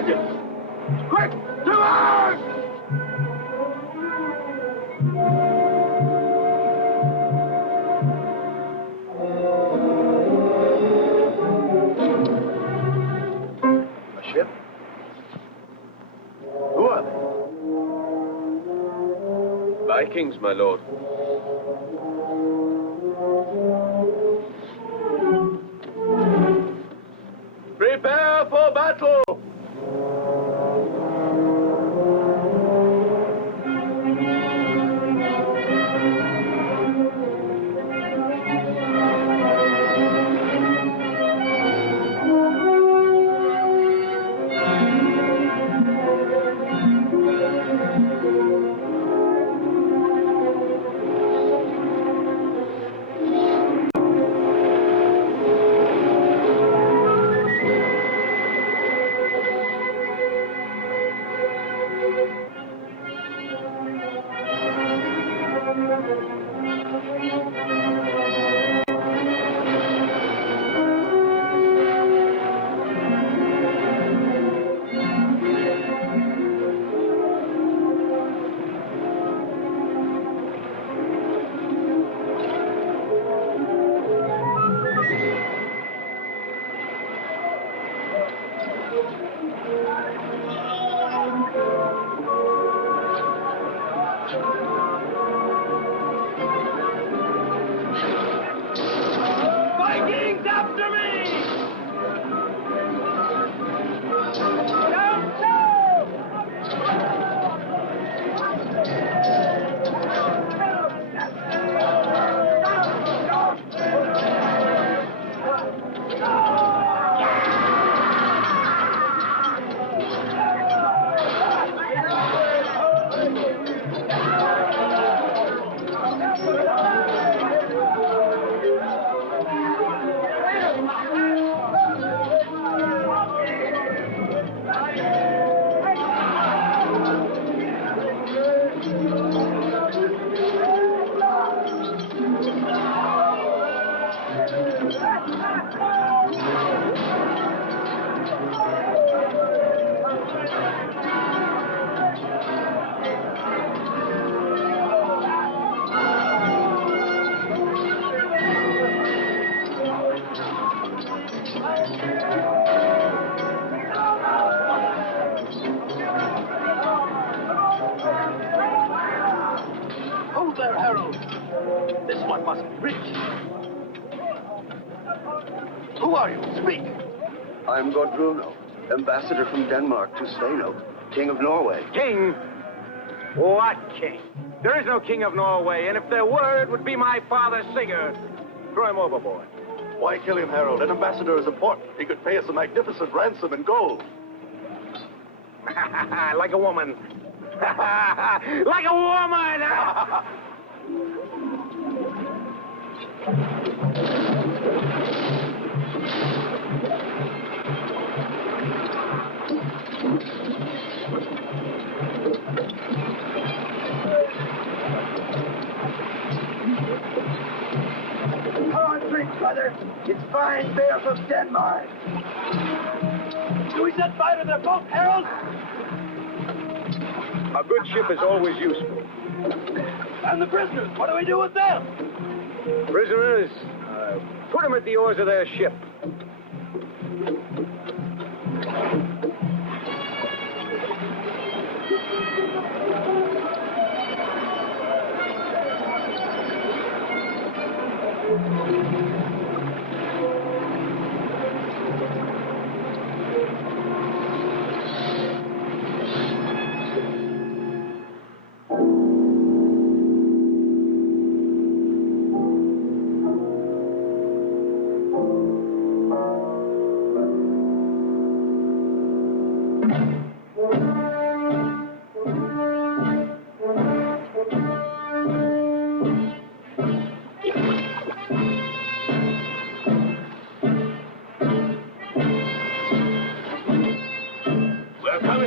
maggots! Quick, to arms! A ship? Who are they? Vikings, my lord. Prepare for battle! Vikings, after me! Hold there, Harold. This one must be rich. Who are you? Speak. I'm Gudruno, ambassador from Denmark to Sveno, King of Norway. King? What king? There is no king of Norway, and if there were, it would be my father Sigurd. Throw him overboard. Why kill him, Harold? An ambassador is important. He could pay us a magnificent ransom in gold. Like a woman. Like a woman! Come on, drink, brother. It's fine beer from Denmark. Do we set fire to their boat, Harold? A good ship is always useful. And the prisoners, what do we do with them? Prisoners, put them at the oars of their ship.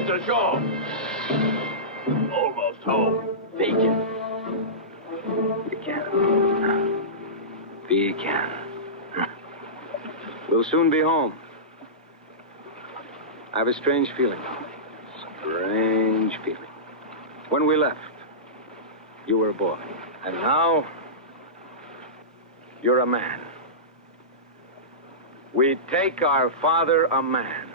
Ashore. Almost home. Bacon. Vegan. We'll soon be home. I have a strange feeling. Strange feeling. When we left, you were a boy. And now, you're a man. We take our father a man.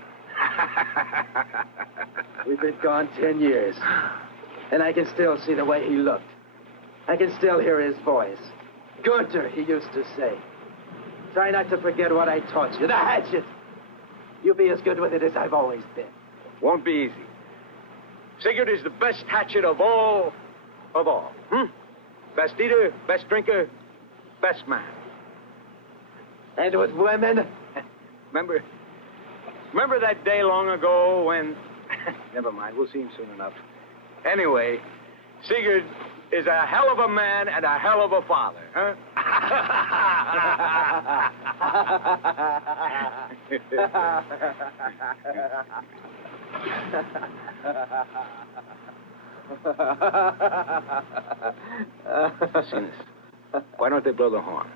We've been gone 10 years. And I can still see the way he looked. I can still hear his voice. Guntar, he used to say. Try not to forget what I taught you. The hatchet! You be as good with it as I've always been. Won't be easy. Sigurd is the best hatchet of all. Best eater, best drinker, best man. And with women? Remember that day long ago when... Never mind, we'll see him soon enough. Anyway, Sigurd is a hell of a man and a hell of a father, huh? Sinus, why don't they blow the horn?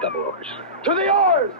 Double oars. To the oars!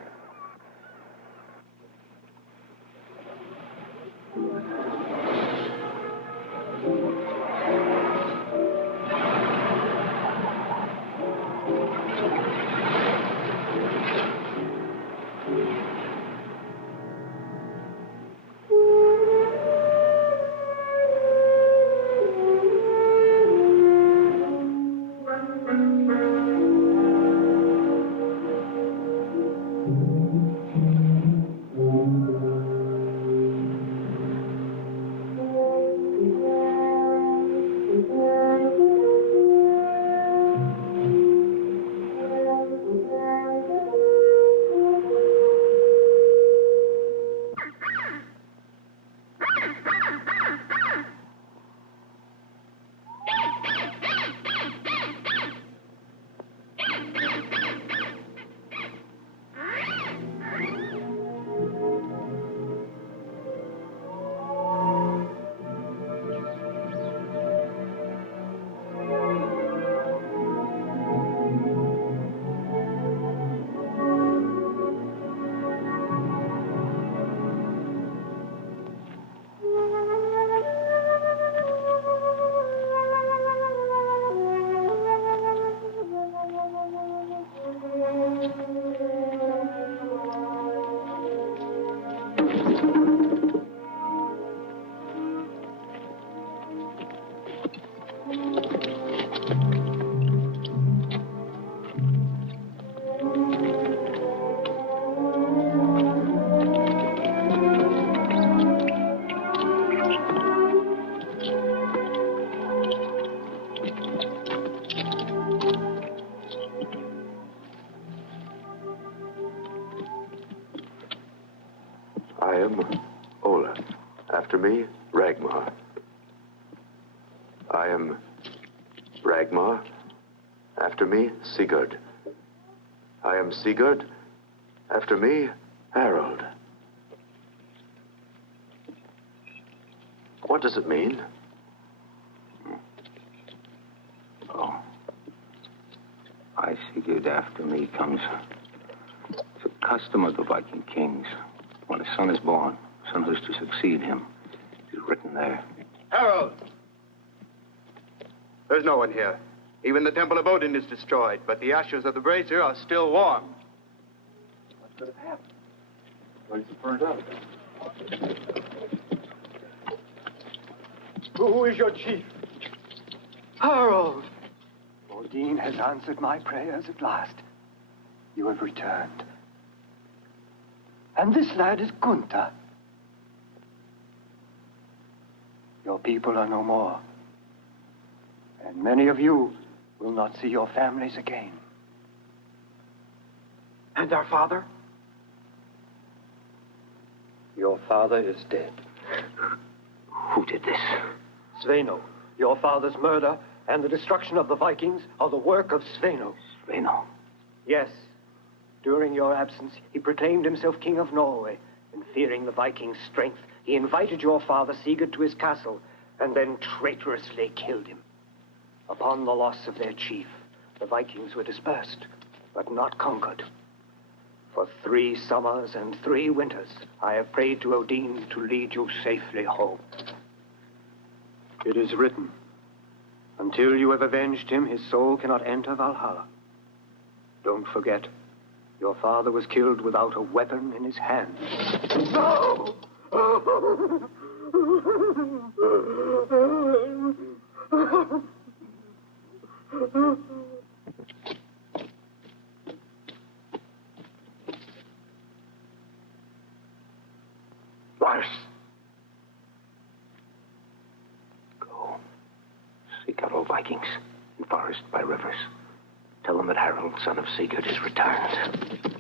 I am Olaf. After me, Ragnar. I am Ragnar. After me, Sigurd. I am Sigurd. After me, Harald. What does it mean? Oh. I Sigurd. After me comes... It's a custom of the Viking kings. When a son is born, a son who's to succeed him is written there. Harald! There's no one here. Even the Temple of Odin is destroyed, but the ashes of the brazier are still warm. What could have happened? Place is burned out. Who is your chief? Harald! Odin has answered my prayers at last. You have returned. And this lad is Guntar. Your people are no more. And many of you will not see your families again. And our father? Your father is dead. Who did this? Sveno, your father's murder and the destruction of the Vikings are the work of Sveno. Sveno. Yes. During your absence, he proclaimed himself king of Norway, and fearing the Vikings' strength, he invited your father Sigurd to his castle, and then traitorously killed him. Upon the loss of their chief, the Vikings were dispersed, but not conquered. For 3 summers and 3 winters, I have prayed to Odin to lead you safely home. It is written, until you have avenged him, his soul cannot enter Valhalla. Don't forget, your father was killed without a weapon in his hand. No! Lars! Go. Seek out all Vikings in forest by rivers. Tell them that Harald, son of Sigurd, is returned.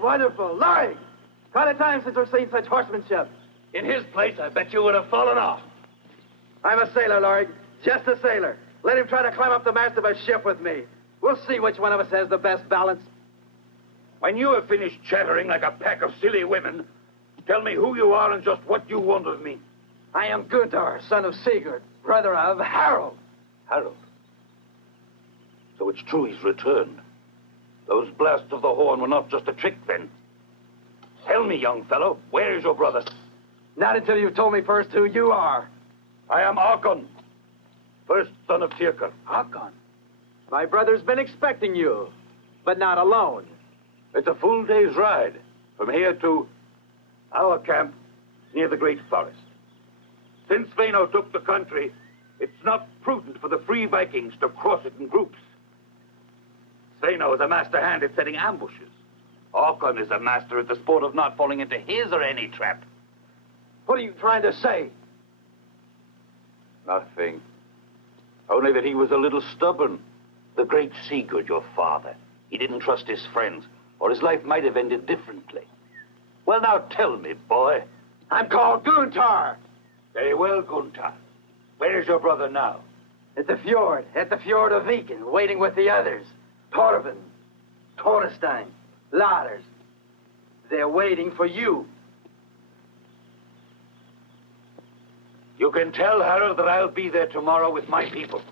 Wonderful. Larry! Quite a time since we've seen such horsemanship. In his place, I bet you would have fallen off. I'm a sailor, Lord. Just a sailor. Let him try to climb up the mast of a ship with me. We'll see which one of us has the best balance. When you have finished chattering like a pack of silly women, tell me who you are and just what you want of me. I am Guntar, son of Sigurd, brother of Harald. Harald? So it's true he's returned. Those blasts of the horn were not just a trick, then. Tell me, young fellow, where is your brother? Not until you've told me first who you are. I am Arkon, first son of Tyrkr. Arkon? My brother's been expecting you, but not alone. It's a full day's ride from here to our camp near the Great Forest. Since Sveno took the country, it's not prudent for the free Vikings to cross it in groups. Sveno is a master hand at setting ambushes. Arkon is a master at the sport of not falling into his or any trap. What are you trying to say? Nothing. Only that he was a little stubborn. The great Sigurd, your father. He didn't trust his friends, or his life might have ended differently. Well, now tell me, boy. I'm called Guntar. Very well, Guntar. Where is your brother now? At the fjord of Viking, waiting with the others. Torvin, Torstein, Lars. They're waiting for you. You can tell Harald that I'll be there tomorrow with my people.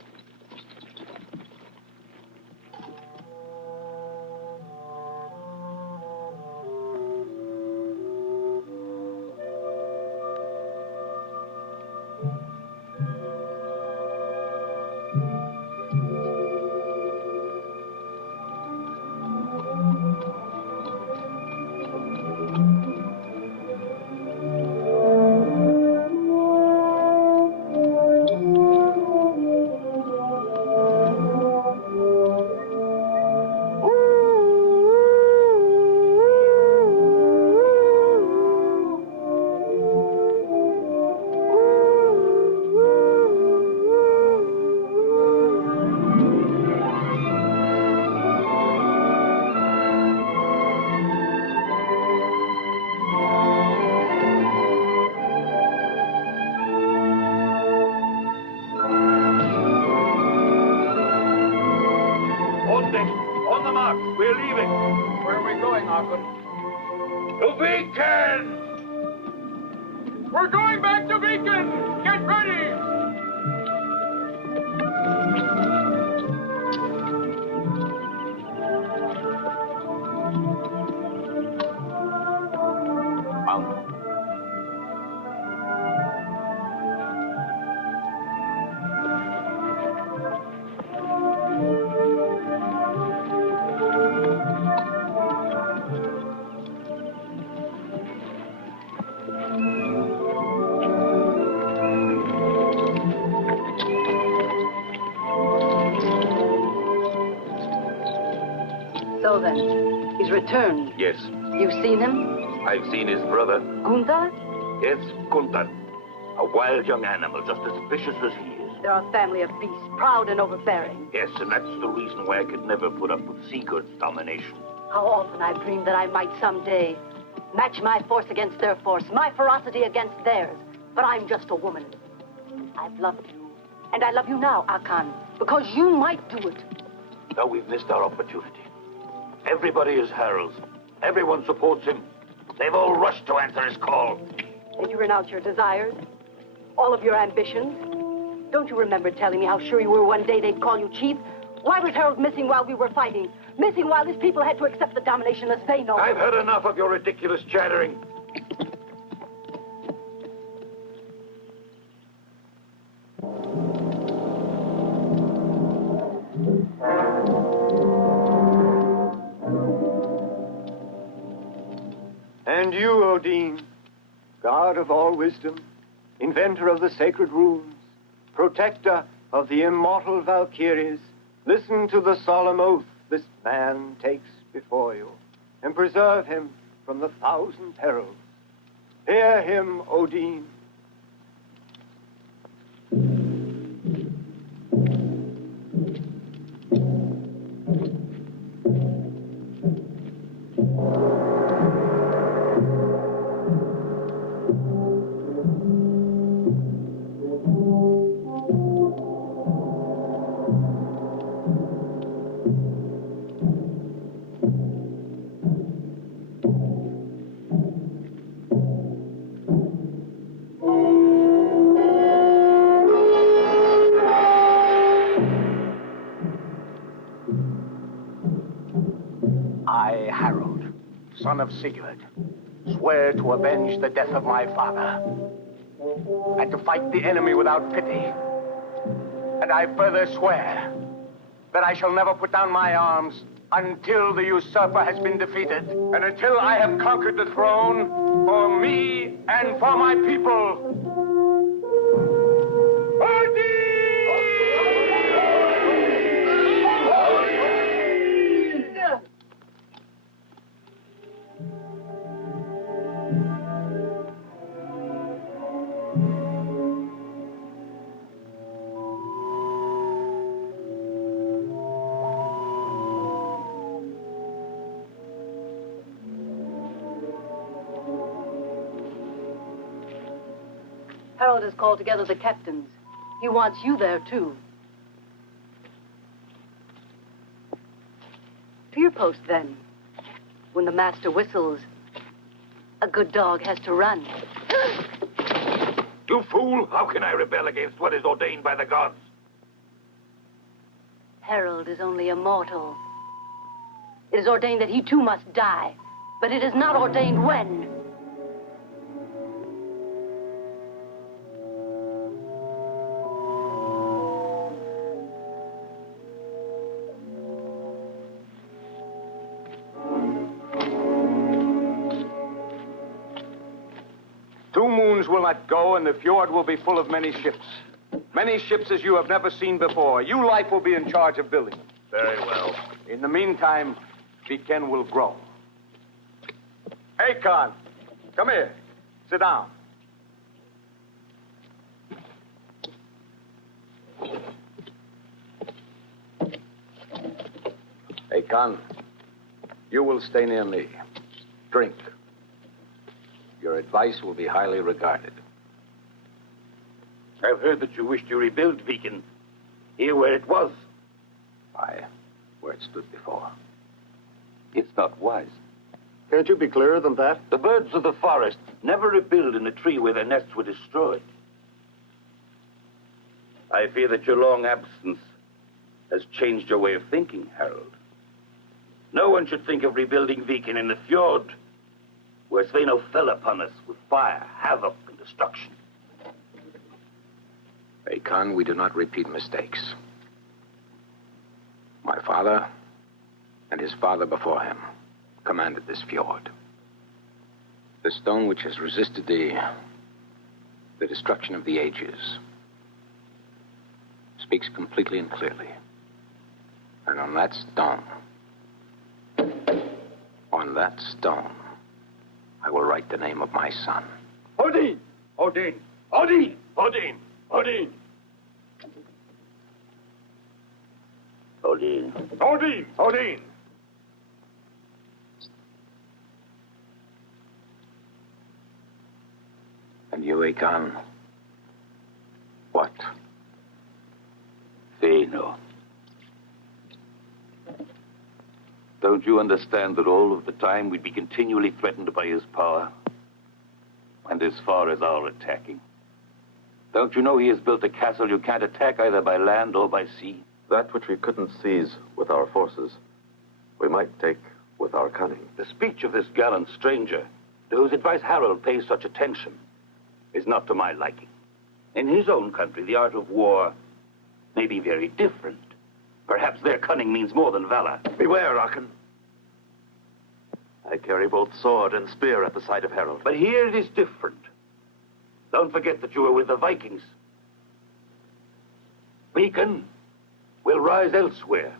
On the mark. We're leaving. Where are we going, Arthur? To Viking! We're going back to Viking! Get ready! Mount. So then, he's returned. Yes. You've seen him? I've seen his brother. Guntar? Yes, Guntar. A wild young animal, just as vicious as he is. They're a family of beasts, proud and overbearing. Yes, and that's the reason why I could never put up with Sigurd's domination. How often I've dreamed that I might someday match my force against their force, my ferocity against theirs. But I'm just a woman. I've loved you, and I love you now, Akan, because you might do it. Now we've missed our opportunity. Everybody is Harald's. Everyone supports him. They've all rushed to answer his call. Did you renounce your desires? All of your ambitions? Don't you remember telling me how sure you were one day they'd call you chief? Why was Harald missing while we were fighting? Missing while his people had to accept the domination as they know. I've heard enough of your ridiculous chattering. And you, Odin, god of all wisdom, inventor of the sacred runes, protector of the immortal Valkyries, listen to the solemn oath this man takes before you, and preserve him from the 1,000 perils. Hear him, Odin. I, Harald, son of Sigurd, swear to avenge the death of my father, and to fight the enemy without pity. And I further swear that I shall never put down my arms until the usurper has been defeated, and until I have conquered the throne for me and for my people. Harald has called together the captains. He wants you there, too. To your post, then. When the master whistles, a good dog has to run. You fool! How can I rebel against what is ordained by the gods? Harald is only a mortal. It is ordained that he too must die, but it is not ordained when. Will not go, and the fjord will be full of many ships. Many ships as you have never seen before. You, Life, will be in charge of building them. Very well. In the meantime, Viking will grow. Hey, Khan, come here. Sit down. Hey, Khan, you will stay near me. Drink. Your advice will be highly regarded. I've heard that you wish to rebuild Viking here where it was. Aye, where it stood before. It's not wise. Can't you be clearer than that? The birds of the forest never rebuild in a tree where their nests were destroyed. I fear that your long absence has changed your way of thinking, Harald. No one should think of rebuilding Viking in the fjord, where Sveino fell upon us with fire, havoc, and destruction. Hey, Khan, we do not repeat mistakes. My father and his father before him commanded this fjord. The stone which has resisted the destruction of the ages speaks completely and clearly. And on that stone, I will write the name of my son. Odin! Odin! Odin! Odin! Odin! Odin! Odin! Odin! And you, Akan, what? Sveino. Don't you understand that all of the time we'd be continually threatened by his power? And as far as our attacking? Don't you know he has built a castle you can't attack either by land or by sea? That which we couldn't seize with our forces, we might take with our cunning. The speech of this gallant stranger, to whose advice Harald pays such attention, is not to my liking. In his own country, the art of war may be very different. Perhaps their cunning means more than valor. Beware, Aachen. I carry both sword and spear at the side of Harald. But here it is different. Don't forget that you were with the Vikings. Viking will rise elsewhere.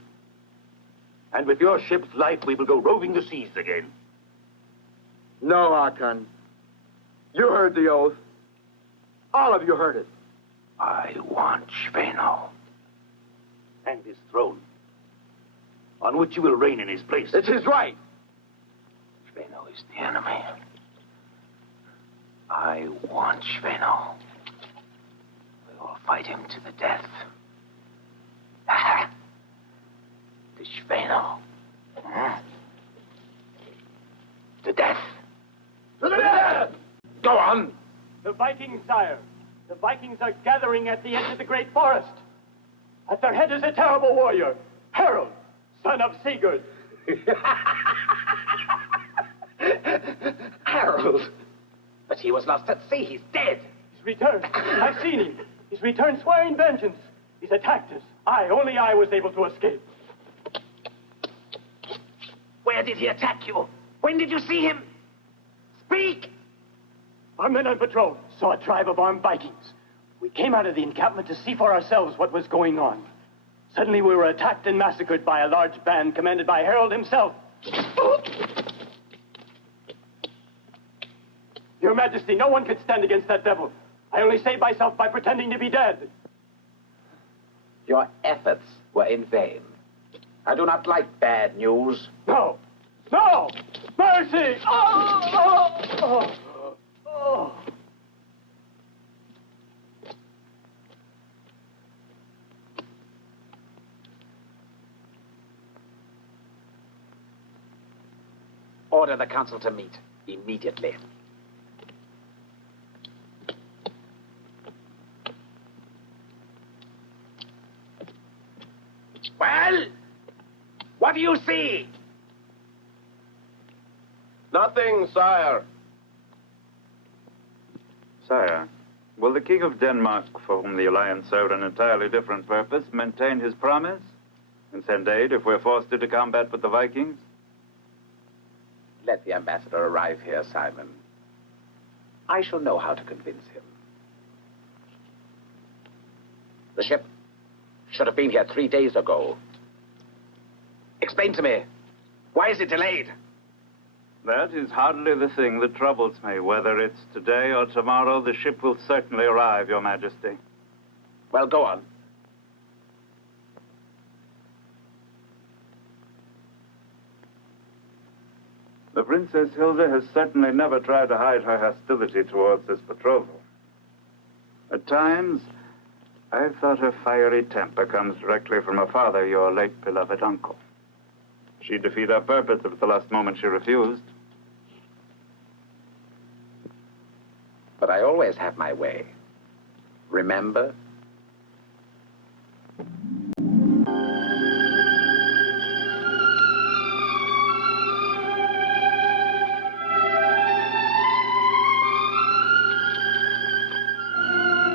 And with your ship's life, we will go roving the seas again. No, Aachen. You heard the oath. All of you heard it. I want Sveino. And his throne, on which you will reign in his place. It's his right. Sveino is the enemy. I want Sveino. We will fight him to the death. To Sveino. To death. To the death! Go on! The Vikings, sire. The Vikings are gathering at the edge of the great forest. At their head is a terrible warrior, Harald, son of Sigurd. Harald. But he was lost at sea. He's dead. He's returned. I've seen him. He's returned swearing vengeance. He's attacked us. Only I was able to escape. Where did he attack you? When did you see him? Speak! Our men on patrol saw a tribe of armed Vikings. We came out of the encampment to see for ourselves what was going on. Suddenly we were attacked and massacred by a large band commanded by Harald himself. Your Majesty, no one could stand against that devil. I only saved myself by pretending to be dead. Your efforts were in vain. I do not like bad news. No! No! Mercy! Oh! Oh! Oh! Oh! order the council to meet immediately. Well, what do you see? Nothing, sire. Sire, will the King of Denmark, for whom the alliance served an entirely different purpose, maintain his promise and send aid if we're forced into combat with the Vikings? Let the ambassador arrive here, Simon. I shall know how to convince him. The ship should have been here 3 days ago. Explain to me, why is it delayed? That is hardly the thing that troubles me. Whether it's today or tomorrow, the ship will certainly arrive, Your Majesty. Well, go on. The Princess Hilda has certainly never tried to hide her hostility towards this betrothal. At times, I've thought her fiery temper comes directly from her father, your late beloved uncle. She'd defeat her purpose if at the last moment she refused. But I always have my way. Remember?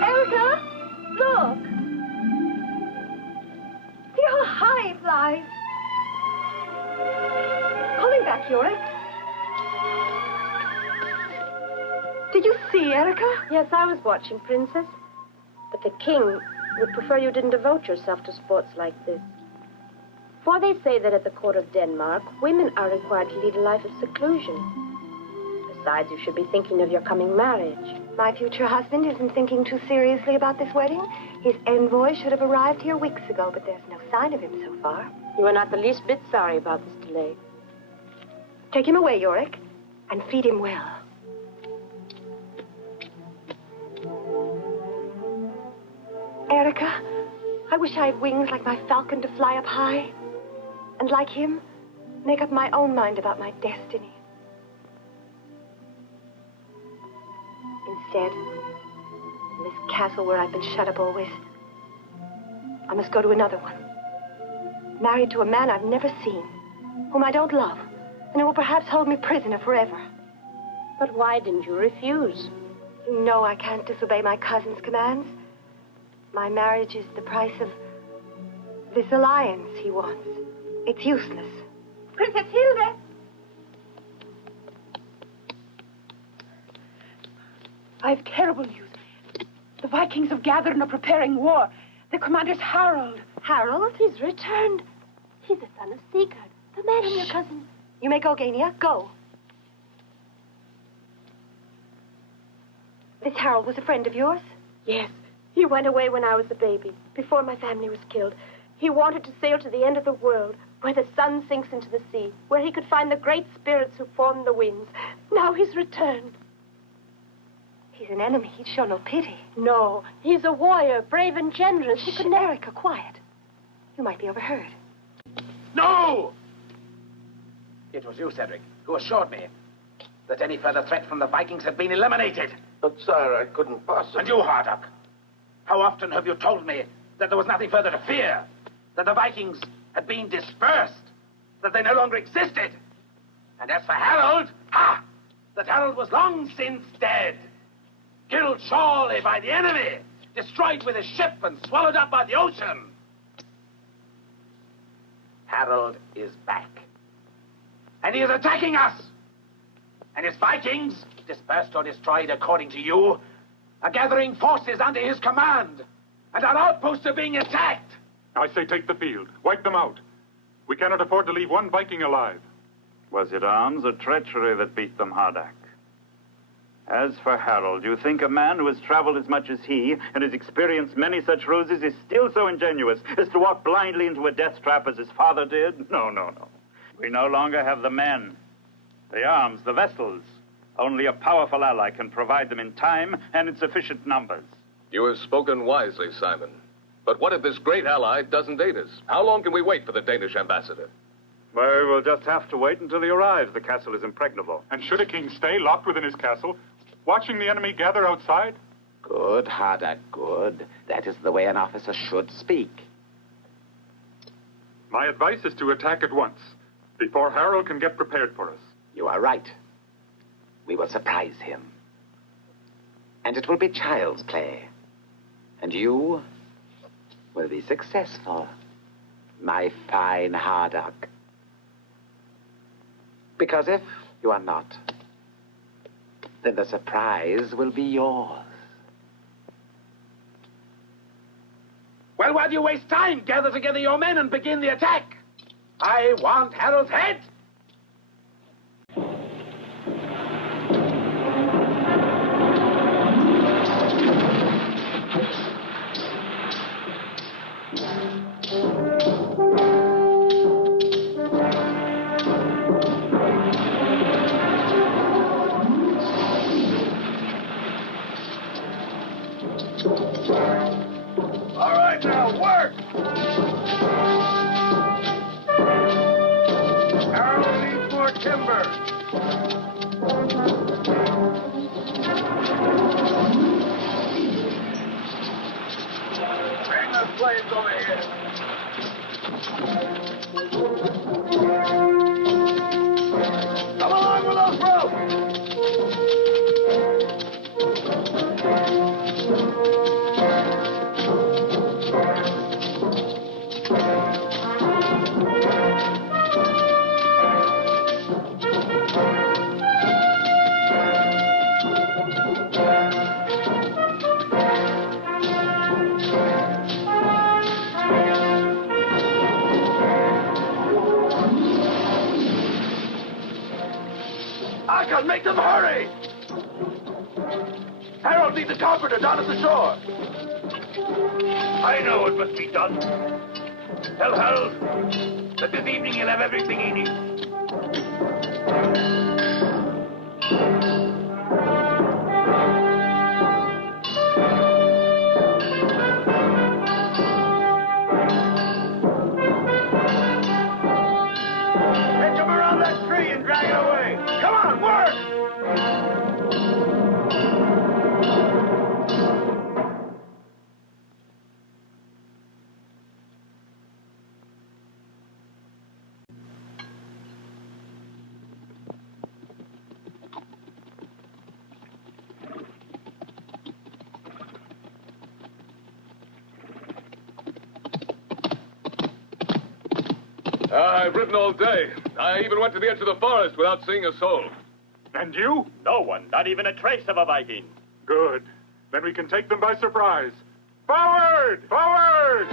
Erica, look! See how high it flies. Pulling back, Yorick. Did you see, Erica? Yes, I was watching, Princess. But the king would prefer you didn't devote yourself to sports like this. For they say that at the court of Denmark, women are required to lead a life of seclusion. Besides, you should be thinking of your coming marriage. My future husband isn't thinking too seriously about this wedding. His envoy should have arrived here weeks ago, but there's no sign of him so far. You are not the least bit sorry about this delay. Take him away, Yorick, and feed him well. Erica, I wish I had wings like my falcon to fly up high. And like him, make up my own mind about my destiny. Instead, in this castle where I've been shut up always, I must go to another one. Married to a man I've never seen, whom I don't love, and who will perhaps hold me prisoner forever. But why didn't you refuse? You know I can't disobey my cousin's commands. My marriage is the price of this alliance he wants. It's useless. Princess Hilda! I have terrible news. The Vikings have gathered and are preparing war. Their commander's Harald. Harald? He's returned. He's the son of Sigurd, the man and your cousin. You may go, Gania. Go. This Harald was a friend of yours? Yes. He went away when I was a baby, before my family was killed. He wanted to sail to the end of the world, where the sun sinks into the sea, where he could find the great spirits who form the winds. Now he's returned. He's an enemy. He'd show no pity. No, he's a warrior, brave and generous. He could never... Erica, quiet. You might be overheard. No! It was you, Cedric, who assured me that any further threat from the Vikings had been eliminated. But, sire, I couldn't possibly... And you, Hardock, how often have you told me that there was nothing further to fear? That the Vikings had been dispersed? That they no longer existed? And as for Harold, that Harold was long since dead. Killed surely by the enemy. Destroyed with his ship and swallowed up by the ocean. Harold is back. And he is attacking us. And his Vikings, dispersed or destroyed according to you, are gathering forces under his command. And our outposts are being attacked. I say take the field. Wipe them out. We cannot afford to leave one Viking alive. Was it arms or treachery that beat them, Hardock? As for Harold, you think a man who has traveled as much as he and has experienced many such ruses is still so ingenuous as to walk blindly into a death trap as his father did? No, no, no. We no longer have the men, the arms, the vessels. Only a powerful ally can provide them in time and in sufficient numbers. You have spoken wisely, Simon. But what if this great ally doesn't aid us? How long can we wait for the Danish ambassador? Well, we'll just have to wait until he arrives. The castle is impregnable. And should a king stay locked within his castle, watching the enemy gather outside? Good, Harder, good. That is the way an officer should speak. My advice is to attack at once, before Harald can get prepared for us. You are right. We will surprise him. And it will be child's play. And you will be successful, my fine Hardock. Because if you are not, then the surprise will be yours. Well, why do you waste time? Gather together your men and begin the attack. I want Harold's head. All right, now, work! Harold needs more timber. Bring those flames over here. Come along with those ropes! Make them hurry! Harold needs a carpenter down at the shore. I know what must be done. Tell Harold that this evening he'll have everything he needs. Hitch him around that tree and drag it away. Come on, work! I've ridden all day. I even went to the edge of the forest without seeing a soul. And you? No one, not even a trace of a Viking. Good. Then we can take them by surprise. Forward! Forward!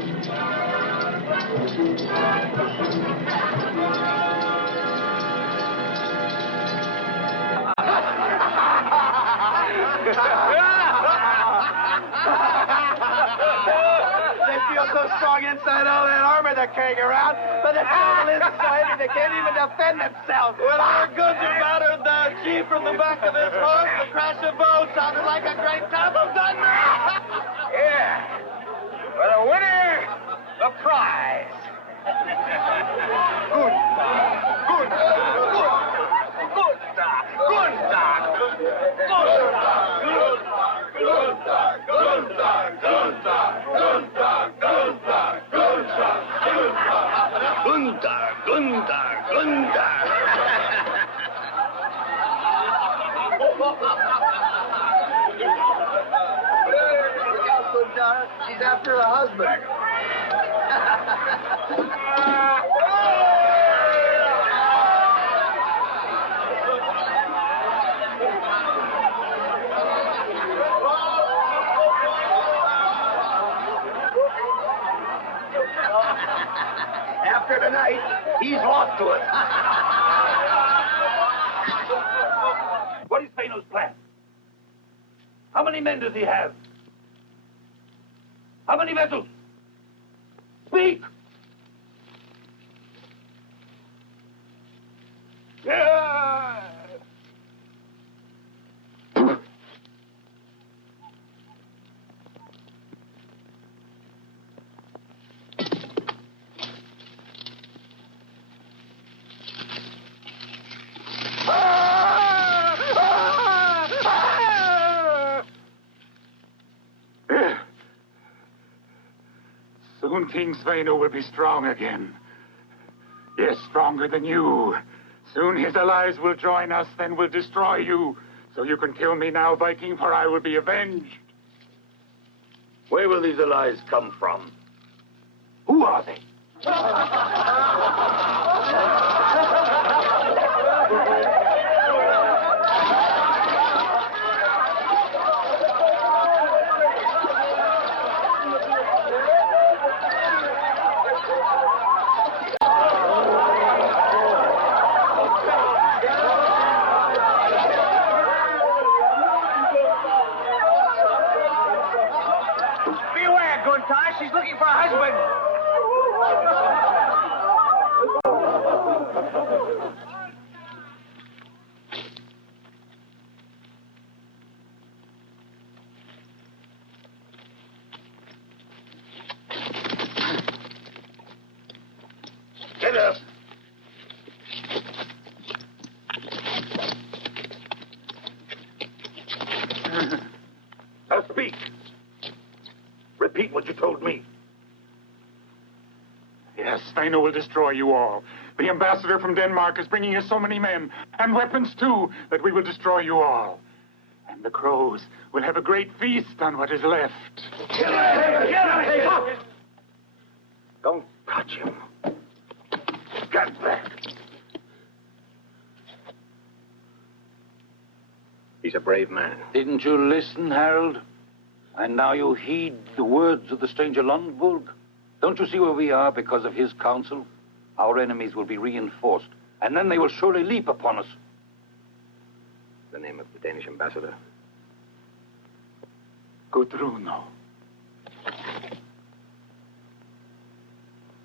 They feel so strong inside all that armor they're carrying around, but the trouble is so heavy they can't even defend themselves. When our Guntar battered the chief from the back of his horse, the crash of bones sounded like a great clap of thunder. Yeah. For the winner, the prize. She's after her husband. After tonight, he's lost to us. What is Sveno's plan? How many men does he have? How many vessels? Speak! Yeah! Soon King Sveno will be strong again. Yes, stronger than you. Soon his allies will join us, then we'll destroy you. So you can kill me now, Viking, for I will be avenged. Where will these allies come from? Who are they? Beware, Guntar. She's looking for a husband. Get up! Now speak. Repeat what you told me. Yes, Sveno will destroy you all. The ambassador from Denmark is bringing us so many men, and weapons too, that we will destroy you all. And the crows will have a great feast on what is left. Get up! Don't touch him. Get back! He's a brave man. Didn't you listen, Harald? And now you heed the words of the stranger Lundborg? Don't you see where we are because of his counsel? Our enemies will be reinforced, and then they will surely leap upon us. The name of the Danish ambassador? Gudruno.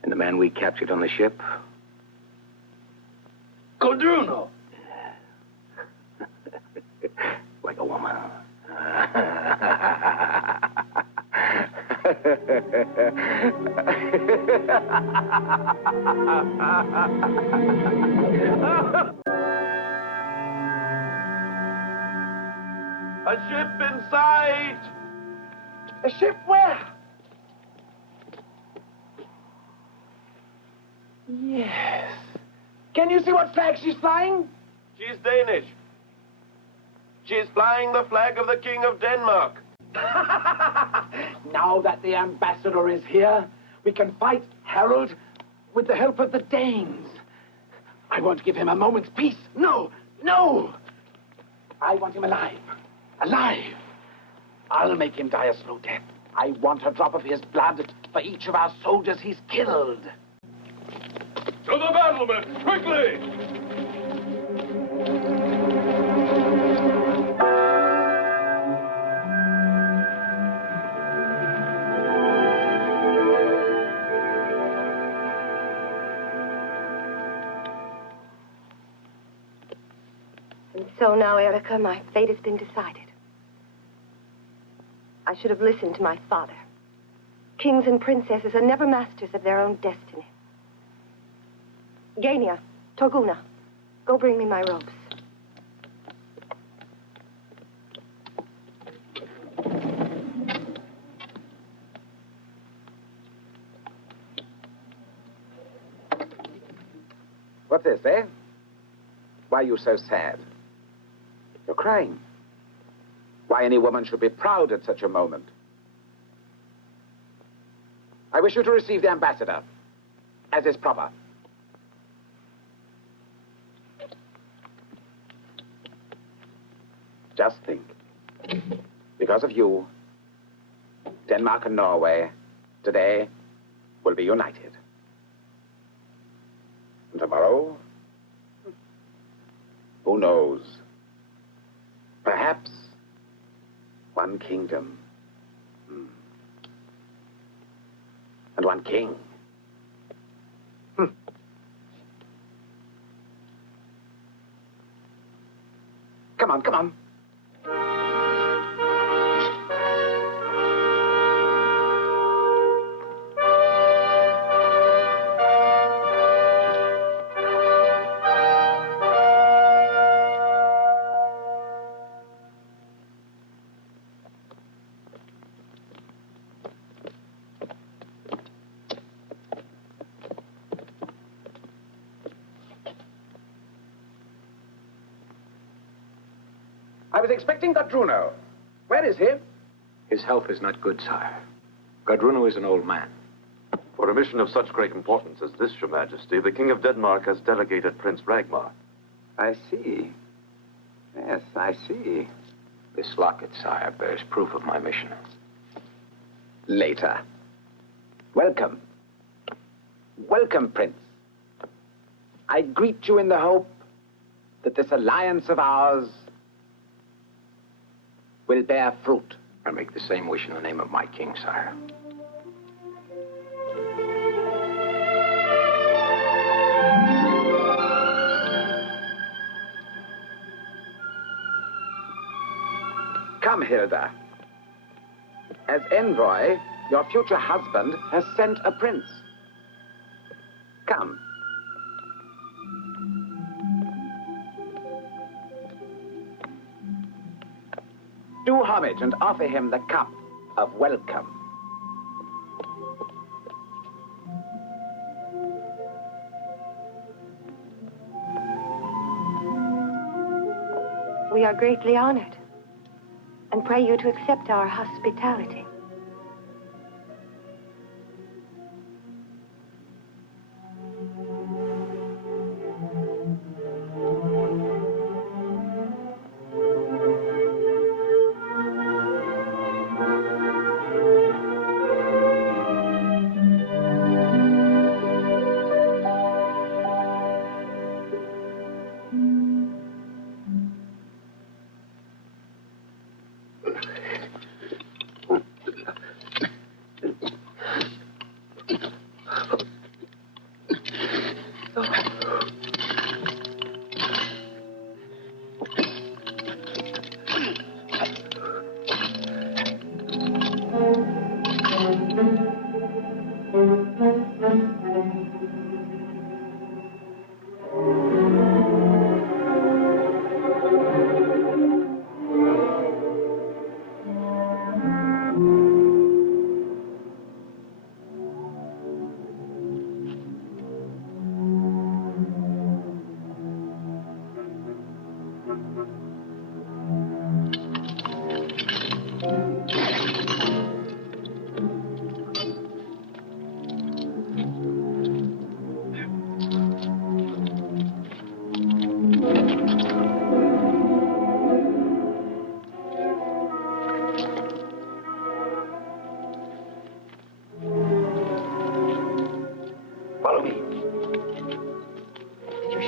And the man we captured on the ship? Gudruno. Like a woman. A ship in sight! A ship where? Yes. Can you see what flag she's flying? She's Danish. She's flying the flag of the King of Denmark. Now that the ambassador is here, we can fight Harald with the help of the Danes. I won't give him a moment's peace. No, no! I want him alive. Alive! I'll make him die a slow death. I want a drop of his blood for each of our soldiers he's killed. To the battlement, quickly! And so now, Erica, my fate has been decided. I should have listened to my father. Kings and princesses are never masters of their own destiny. Gania, Torguna, go bring me my robes. What's this, eh? Why are you so sad? You're crying. Why any woman should be proud at such a moment. I wish you to receive the ambassador, as is proper. Just think. Because of you, Denmark and Norway, today, will be united. And tomorrow, who knows? Perhaps one kingdom. And one king. Come on, come on. I was expecting Godruno. Where is he? His health is not good, sire. Godruno is an old man. For a mission of such great importance as this, Your Majesty, the King of Denmark has delegated Prince Ragnar. I see. Yes, I see. This locket, sire, bears proof of my mission. Later. Welcome. Welcome, Prince. I greet you in the hope that this alliance of ours will bear fruit. I make the same wish in the name of my king, sire. Come, Hilda. As envoy, your future husband has sent a prince. Come. Do homage and offer him the cup of welcome. We are greatly honored and pray you to accept our hospitality.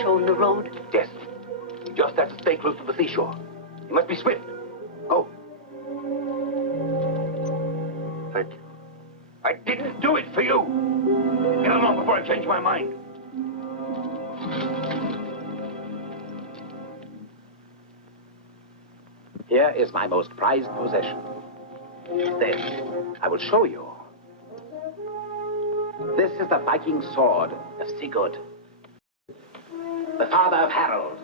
shown the road? Yes. He just has to stay close to the seashore. He must be swift. Go. Thank you. I didn't do it for you. Get along before I change my mind. Here is my most prized possession. This, I will show you. This is the Viking sword of Sigurd, the father of Harald.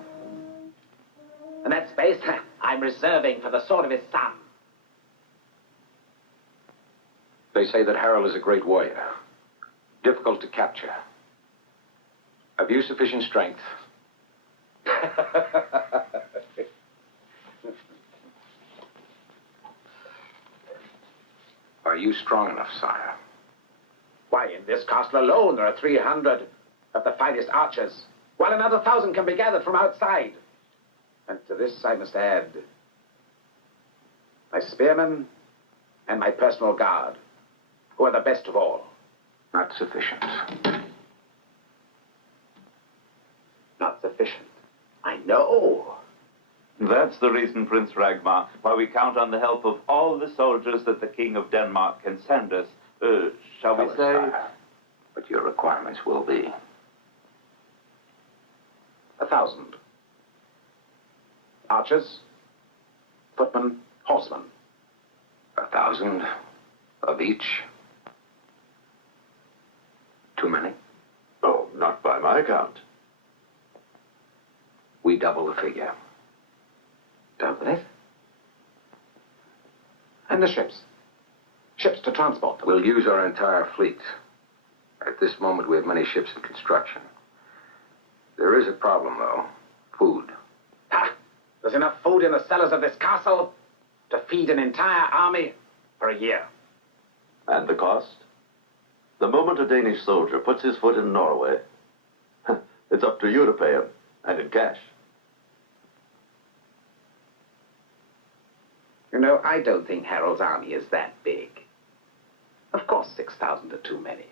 And that space I'm reserving for the sword of his son. They say that Harald is a great warrior, difficult to capture. Have you sufficient strength? Are you strong enough, sire? Why, in this castle alone, there are 300 of the finest archers, while another 1,000 can be gathered from outside. And to this I must add my spearmen and my personal guard, who are the best of all. Not sufficient. Not sufficient. I know. That's the reason, Prince Ragmar, why we count on the help of all the soldiers that the King of Denmark can send us. Shall we say? But your requirements will be 1,000. Archers, footmen, horsemen. 1,000 of each. Too many? Oh, not by my count. We double the figure. Double it? And the ships? Ships to transport them. We'll use our entire fleet. At this moment, we have many ships in construction. There is a problem, though. Food. Ha! There's enough food in the cellars of this castle to feed an entire army for a year. And the cost? The moment a Danish soldier puts his foot in Norway, it's up to you to pay him, and in cash. You know, I don't think Harald's army is that big. Of course, 6,000 are too many.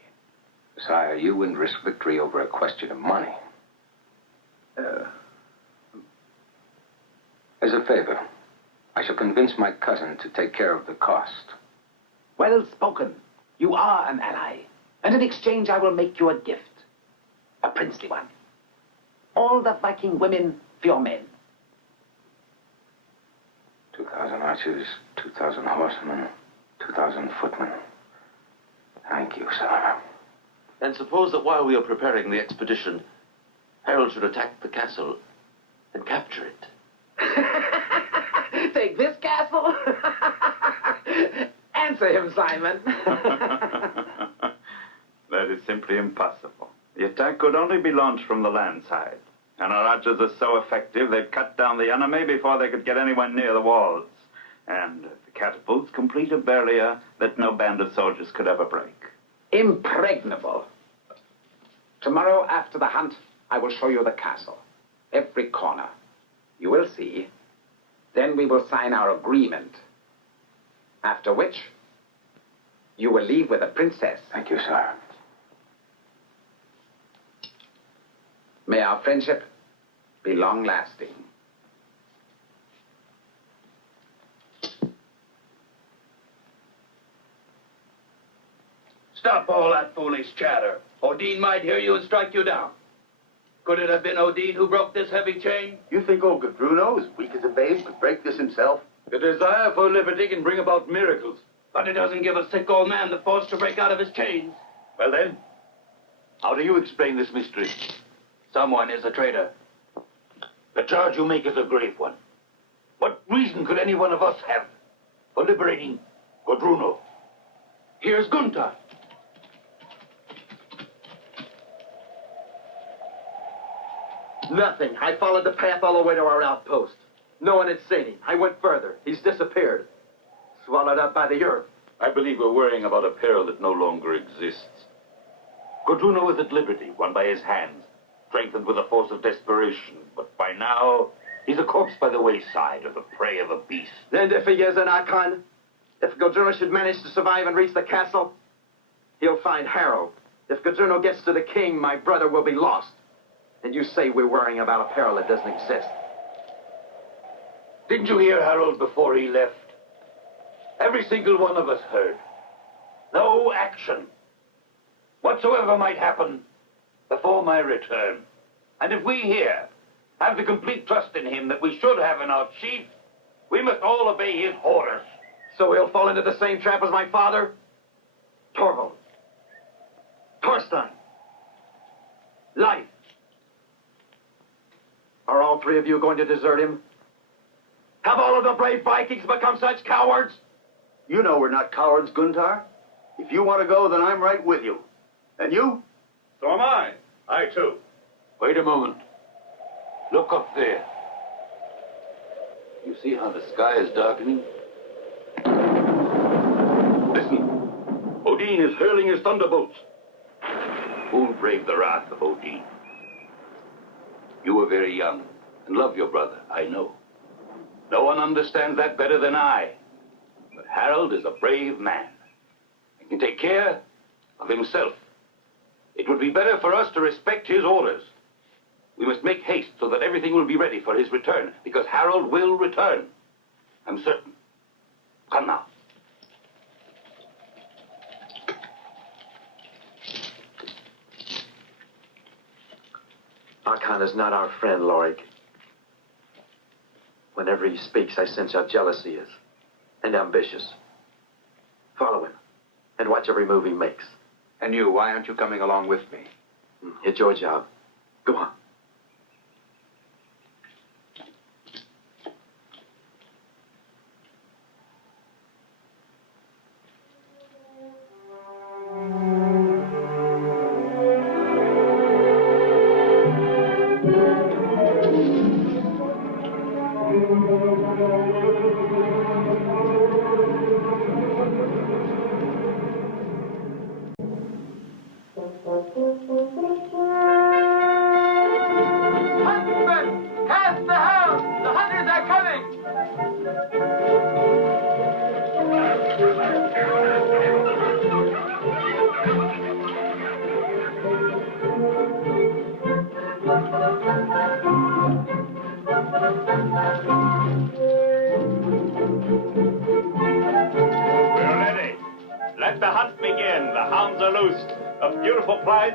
Sire, you wouldn't risk victory over a question of money. As a favor, I shall convince my cousin to take care of the cost. Well spoken. You are an ally. And in exchange, I will make you a gift. A princely one. All the Viking women for your men. 2,000 archers, 2,000 horsemen, 2,000 footmen. Thank you, sire. And suppose that while we are preparing the expedition, Harald should attack the castle and capture it. Take this castle? Answer him, Simon. That is simply impossible. The attack could only be launched from the land side. And our archers are so effective, they'd cut down the enemy before they could get anyone near the walls. And the catapults complete a barrier that no band of soldiers could ever break. Impregnable. Tomorrow, after the hunt, I will show you the castle. Every corner. You will see. Then we will sign our agreement. After which, you will leave with a princess. Thank you, sire. May our friendship be long-lasting. Stop all that foolish chatter. Odin might hear you and strike you down. Could it have been Odin who broke this heavy chain? You think old Gudruno, as weak as a babe, could break this himself? The desire for liberty can bring about miracles. But it doesn't give a sick old man the force to break out of his chains. Well then, how do you explain this mystery? Someone is a traitor. The charge you make is a grave one. What reason could any one of us have for liberating Gudruno? Here's Guntar. Nothing. I followed the path all the way to our outpost. No one had seen him. I went further. He's disappeared. Swallowed up by the earth. I believe we're worrying about a peril that no longer exists. Gudruno is at liberty, won by his hands, strengthened with a force of desperation. But by now, he's a corpse by the wayside, or the prey of a beast. And if he is an Archon, if Gudruno should manage to survive and reach the castle, he'll find Harald. If Gudruno gets to the king, my brother will be lost. And you say we're worrying about a peril that doesn't exist. Didn't you hear Harold before he left? Every single one of us heard. No action. Whatsoever might happen before my return. And if we here have the complete trust in him that we should have in our chief, we must all obey his orders. So he'll fall into the same trap as my father? Torvald. Thorstein. Leif. Are all three of you going to desert him? Have all of the brave Vikings become such cowards? You know we're not cowards, Guntar. If you want to go, then I'm right with you. And you? So am I. I too. Wait a moment. Look up there. You see how the sky is darkening? Listen. Odin is hurling his thunderbolts. Who'll brave the wrath of Odin? You are very young and love your brother, I know. No one understands that better than I. But Harald is a brave man and can take care of himself. It would be better for us to respect his orders. We must make haste so that everything will be ready for his return, because Harald will return. I'm certain. Come now. Hakan is not our friend, Lorik. Whenever he speaks, I sense how jealous he is. And ambitious. Follow him. And watch every move he makes. And you, why aren't you coming along with me? It's your job. Go on.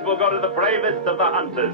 Will go to the bravest of the hunters.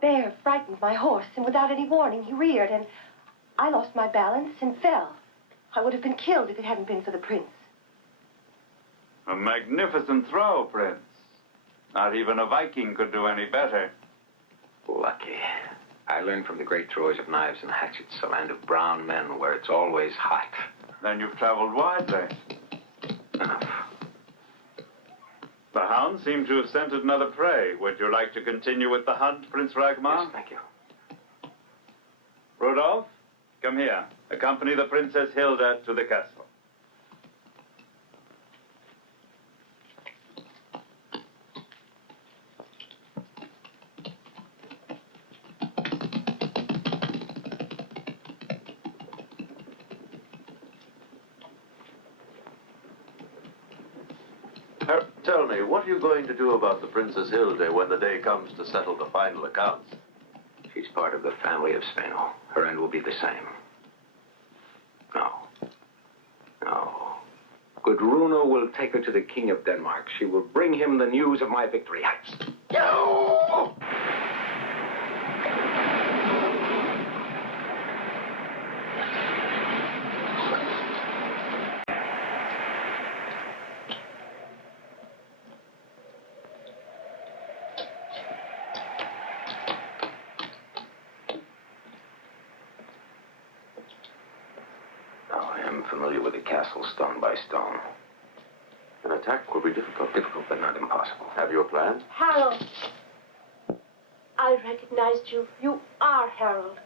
Bear frightened my horse, and without any warning, he reared, and I lost my balance and fell. I would have been killed if it hadn't been for the prince. A magnificent throw, Prince. Not even a Viking could do any better. Lucky. I learned from the great throwers of knives and hatchets, a land of brown men where it's always hot. Then you've traveled widely. Enough. The hounds seem to have scented another prey. Would you like to continue with the hunt, Prince Ragnar? Yes, thank you. Rudolph, come here. Accompany the Princess Hilda to the castle. Tell me, what are you going to do about the Princess Hilde when the day comes to settle the final accounts? She's part of the family of Sveno. Her end will be the same. No. No. Gudruna will take her to the King of Denmark. She will bring him the news of my victory. No! Familiar with the castle stone by stone. An attack will be difficult. Difficult, but not impossible. Have you a plan? Harold. I recognized you. You are Harold.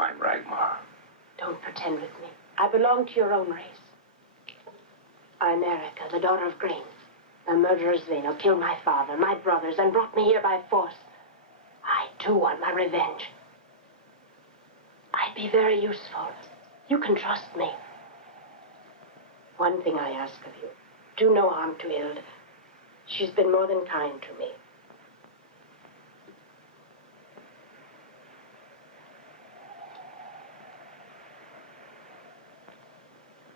I'm Ragnar. Don't pretend with me. I belong to your own race. I'm Erica, the daughter of Grain. The murderer Sveno killed my father, my brothers, and brought me here by force. I, too, want my revenge. I'd be very useful. You can trust me. One thing I ask of you. Do no harm to Hilde. She's been more than kind to me.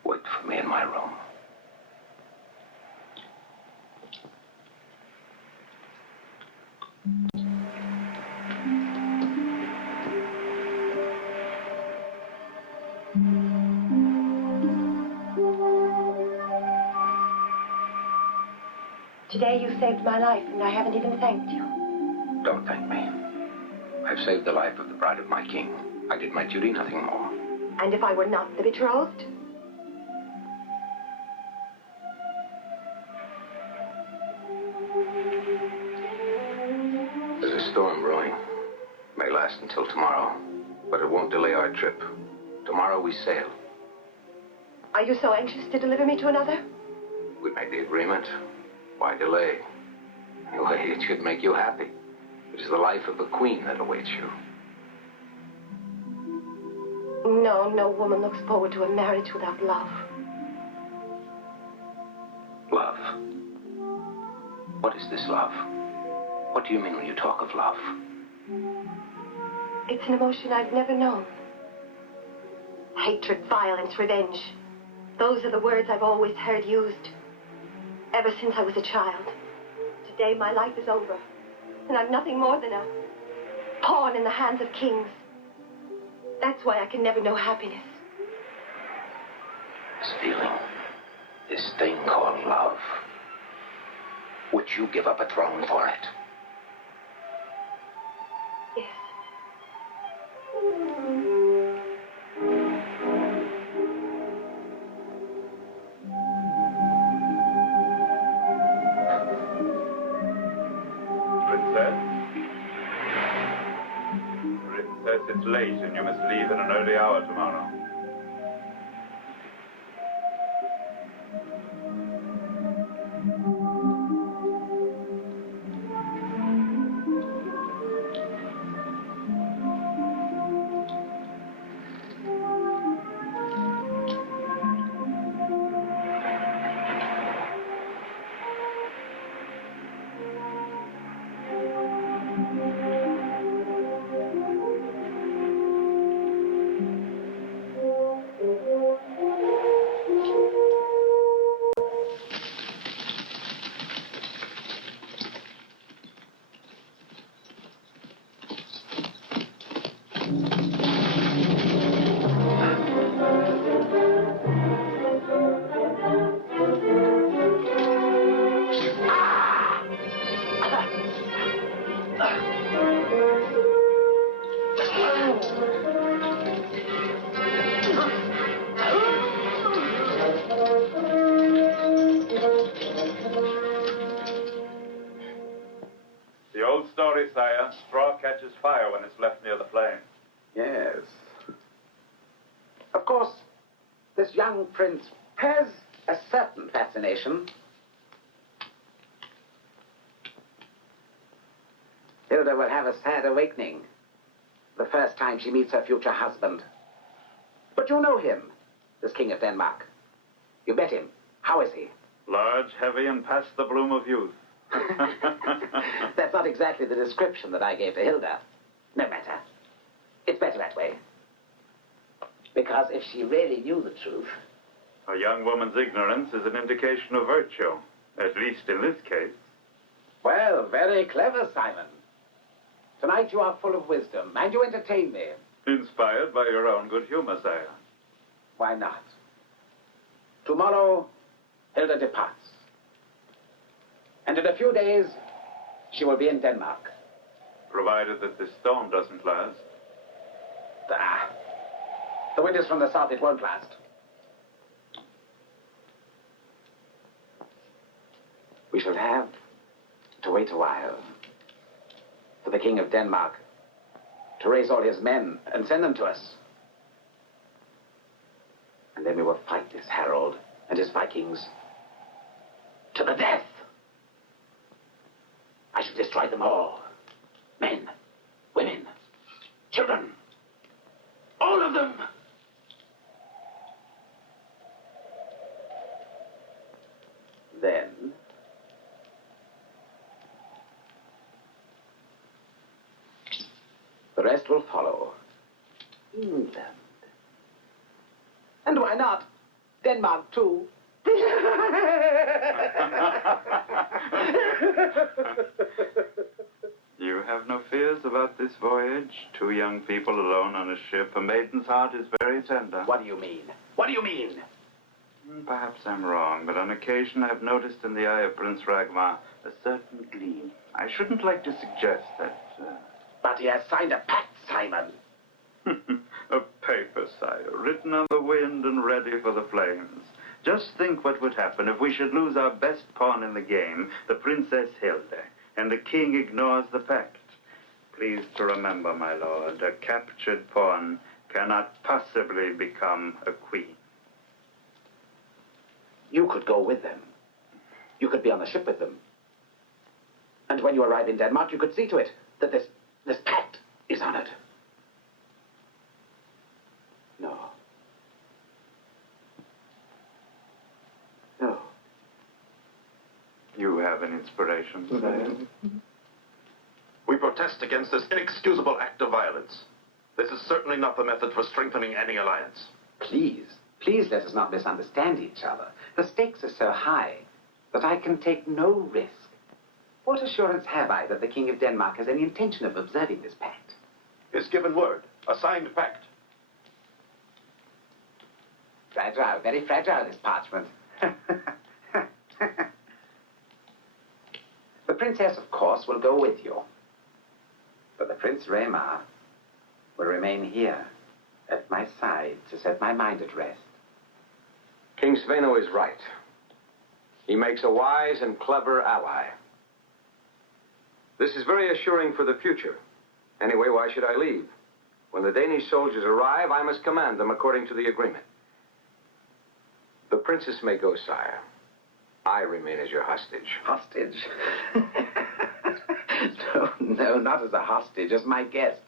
Wait for me in my room. Today you saved my life, and I haven't even thanked you. Don't thank me. I've saved the life of the bride of my king. I did my duty, nothing more. And if I were not the betrothed? There's a storm brewing. May last until tomorrow, but it won't delay our trip. Tomorrow we sail. Are you so anxious to deliver me to another? We made the agreement. Why delay? Anyway, it should make you happy. It is the life of a queen that awaits you. No, no woman looks forward to a marriage without love. Love. What is this love? What do you mean when you talk of love? It's an emotion I've never known. Hatred, violence, revenge. Those are the words I've always heard used. Ever since I was a child. Today my life is over. And I'm nothing more than a pawn in the hands of kings. That's why I can never know happiness. This feeling, this thing called love. Would you give up a throne for it? Yes. Princess, it's late and you must leave at an early hour tomorrow. Straw catches fire when it's left near the flame. Yes. Of course, this young prince has a certain fascination. Hilda will have a sad awakening the first time she meets her future husband. But you know him, this King of Denmark. You met him How is he? Large, heavy, and past the bloom of youth. That's not exactly the description that I gave to Hilda. No matter. It's better that way. Because if she really knew the truth... A young woman's ignorance is an indication of virtue, at least in this case. Well, very clever, Simon. Tonight you are full of wisdom, and you entertain me. Inspired by your own good humor, sire. Why not? Tomorrow, Hilda departs. And in a few days, she will be in Denmark. Provided that this storm doesn't last. Ah, the wind is from the south, it won't last. We shall have to wait a while for the King of Denmark to raise all his men and send them to us. And then we will fight this Harald and his Vikings to the death. I shall destroy them all. Men, women, children, all of them. Then the rest will follow. England. And why not? Denmark, too. You have no fears about this voyage? Two young people alone on a ship. A maiden's heart is very tender. What do you mean? What do you mean? Perhaps I'm wrong, but on occasion I've noticed in the eye of Prince Ragnar a certain gleam. I shouldn't like to suggest that... But he has signed a pact, Simon. A paper, sire, written on the wind and ready for the flames. Just think what would happen if we should lose our best pawn in the game, the Princess Hilda, and the king ignores the pact. Please to remember, my lord, a captured pawn cannot possibly become a queen. You could go with them. You could be on the ship with them. And when you arrive in Denmark, you could see to it that this pact is honored. No. No. You have an inspiration, sire. We protest against this inexcusable act of violence. This is certainly not the method for strengthening any alliance. Please, please let us not misunderstand each other. The stakes are so high that I can take no risk. What assurance have I that the King of Denmark has any intention of observing this pact? His given word, a signed pact. Fragile, very fragile, this parchment. The princess, of course, will go with you. But the Prince Raymar will remain here at my side to set my mind at rest. King Sveno is right. He makes a wise and clever ally. This is very assuring for the future. Anyway, why should I leave? When the Danish soldiers arrive, I must command them according to the agreement. The princess may go, sire. I remain as your hostage. Hostage? No, not as a hostage, as my guest.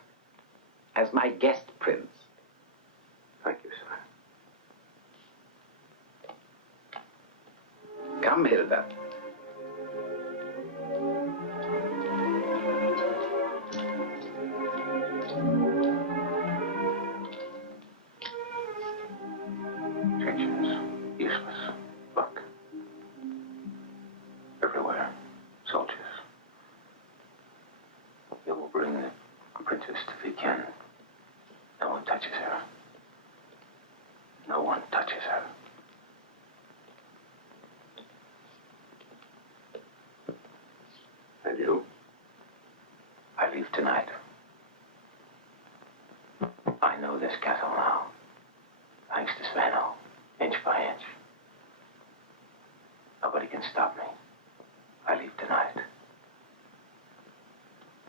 As my guest prince. Thank you, sir. Come, Hilda. Trenches. Useless. Look. Everywhere. Soldiers. You will bring the princess to Viking. No one touches her. No one touches her. And you? I leave tonight. I know this castle now. Thanks to Sveno, inch by inch. Nobody can stop me. I leave tonight.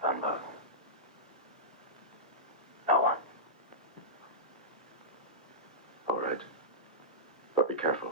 Thunberg. No one. All right. But be careful.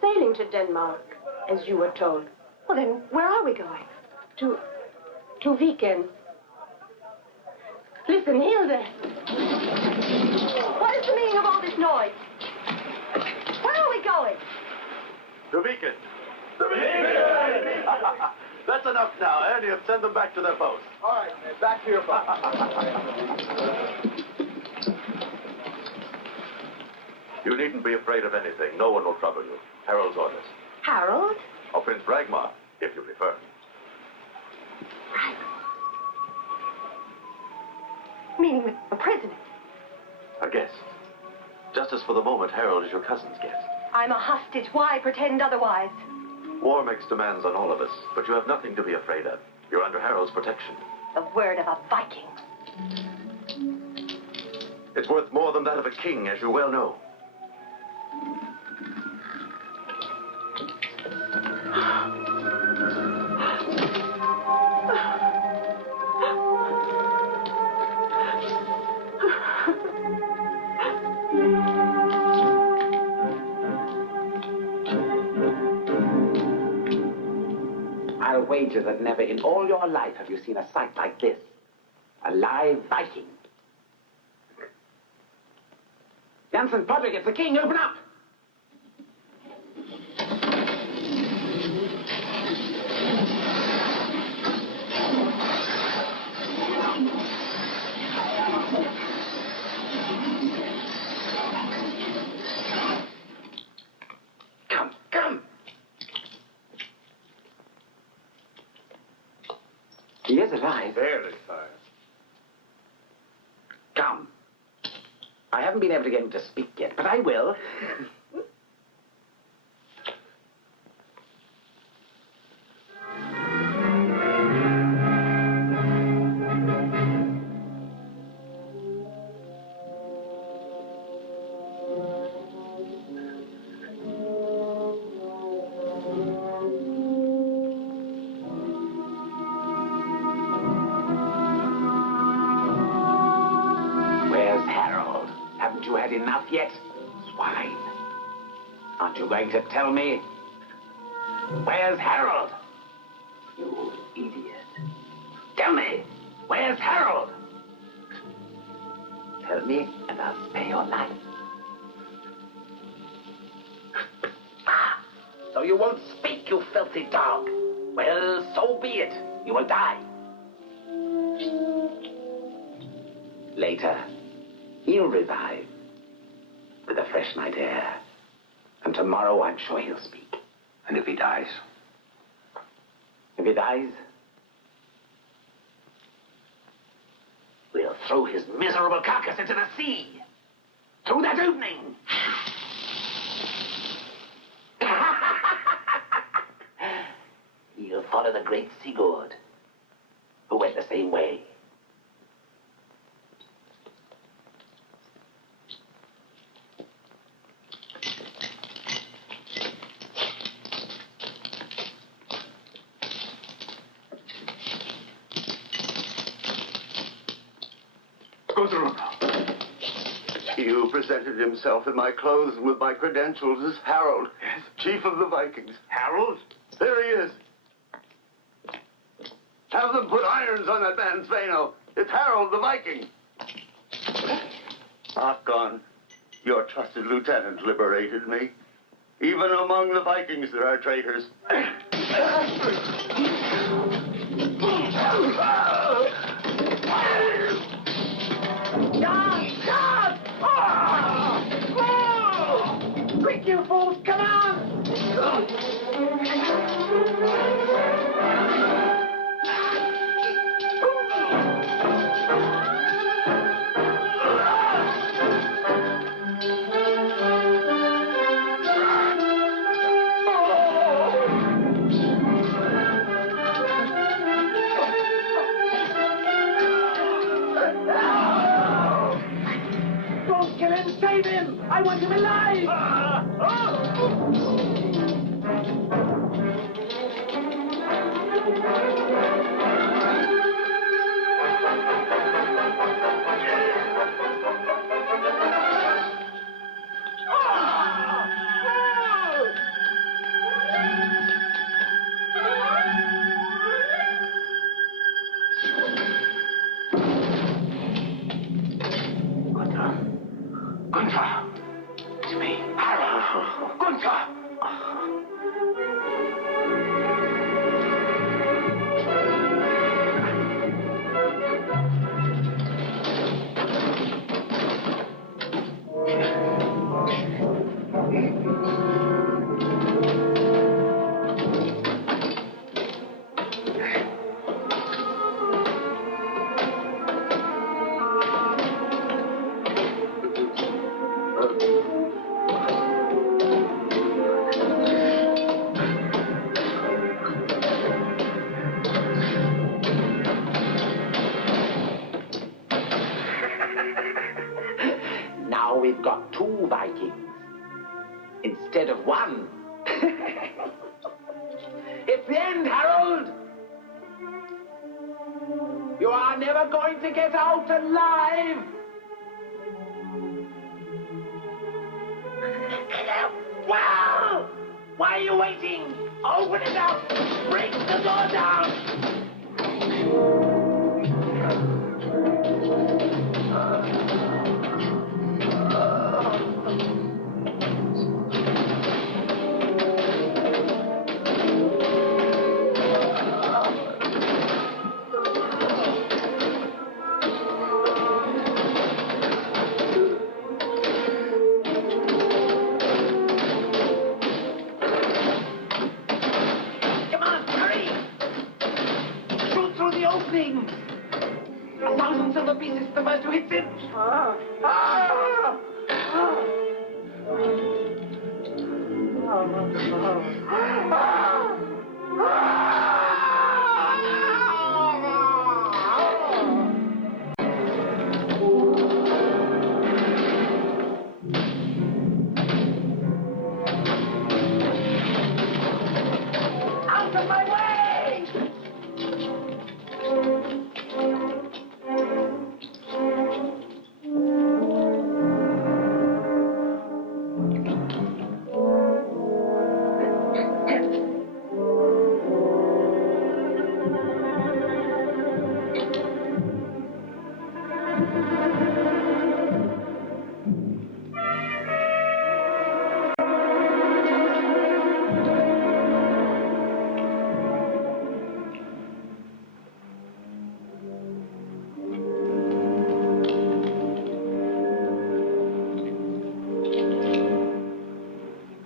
sailing to Denmark, as you were told. Well, then, where are we going? To Viking. Listen, Hilda. What is the meaning of all this noise? Where are we going? To Viking. To Viking! That's enough now, Ernie. Send them back to their posts. All right, back to your post. You needn't be afraid of anything. No one will trouble you. Harold's orders. Harold? Or Prince Ragmar, if you prefer. Meaning with a prisoner. A guest. Just as for the moment, Harold is your cousin's guest. I'm a hostage. Why pretend otherwise? War makes demands on all of us, but you have nothing to be afraid of. You're under Harold's protection. The word of a Viking. It's worth more than that of a king, as you well know. I'll wager that never in all your life have you seen a sight like this. A live Viking. Jansen, Podrick, it's the king. Open up! Come. He is alive. Very fine. Come. I haven't been able to get him to speak yet, but I will. Enough yet? Swine. Aren't you going to tell me? Where's Harold? You idiot. Tell me, where's Harold? Tell me, and I'll spare your life. So you won't speak, you filthy dog. Well, so be it. You will die. Later, he'll revive. With a fresh night air. And tomorrow I'm sure he'll speak. And if he dies? If he dies, we'll throw his miserable carcass into the sea. Through that opening. He'll follow the great Sigurd, who went the same way. He who presented himself in my clothes with my credentials is Harald, chief of the Vikings. Harald? There he is. Have them put irons on that man, Sveino. It's Harald the Viking. Hakon, your trusted lieutenant liberated me. Even among the Vikings there are traitors. Quick, you fools, come on! Don't kill him, save him! I want him alive! Now we've got 2 Vikings instead of 1. It's the end, Harold! You are never going to get out alive! Well, why are you waiting? Open it up! Break the door down! A thousand silver pieces, the first who hits it. Out of my way!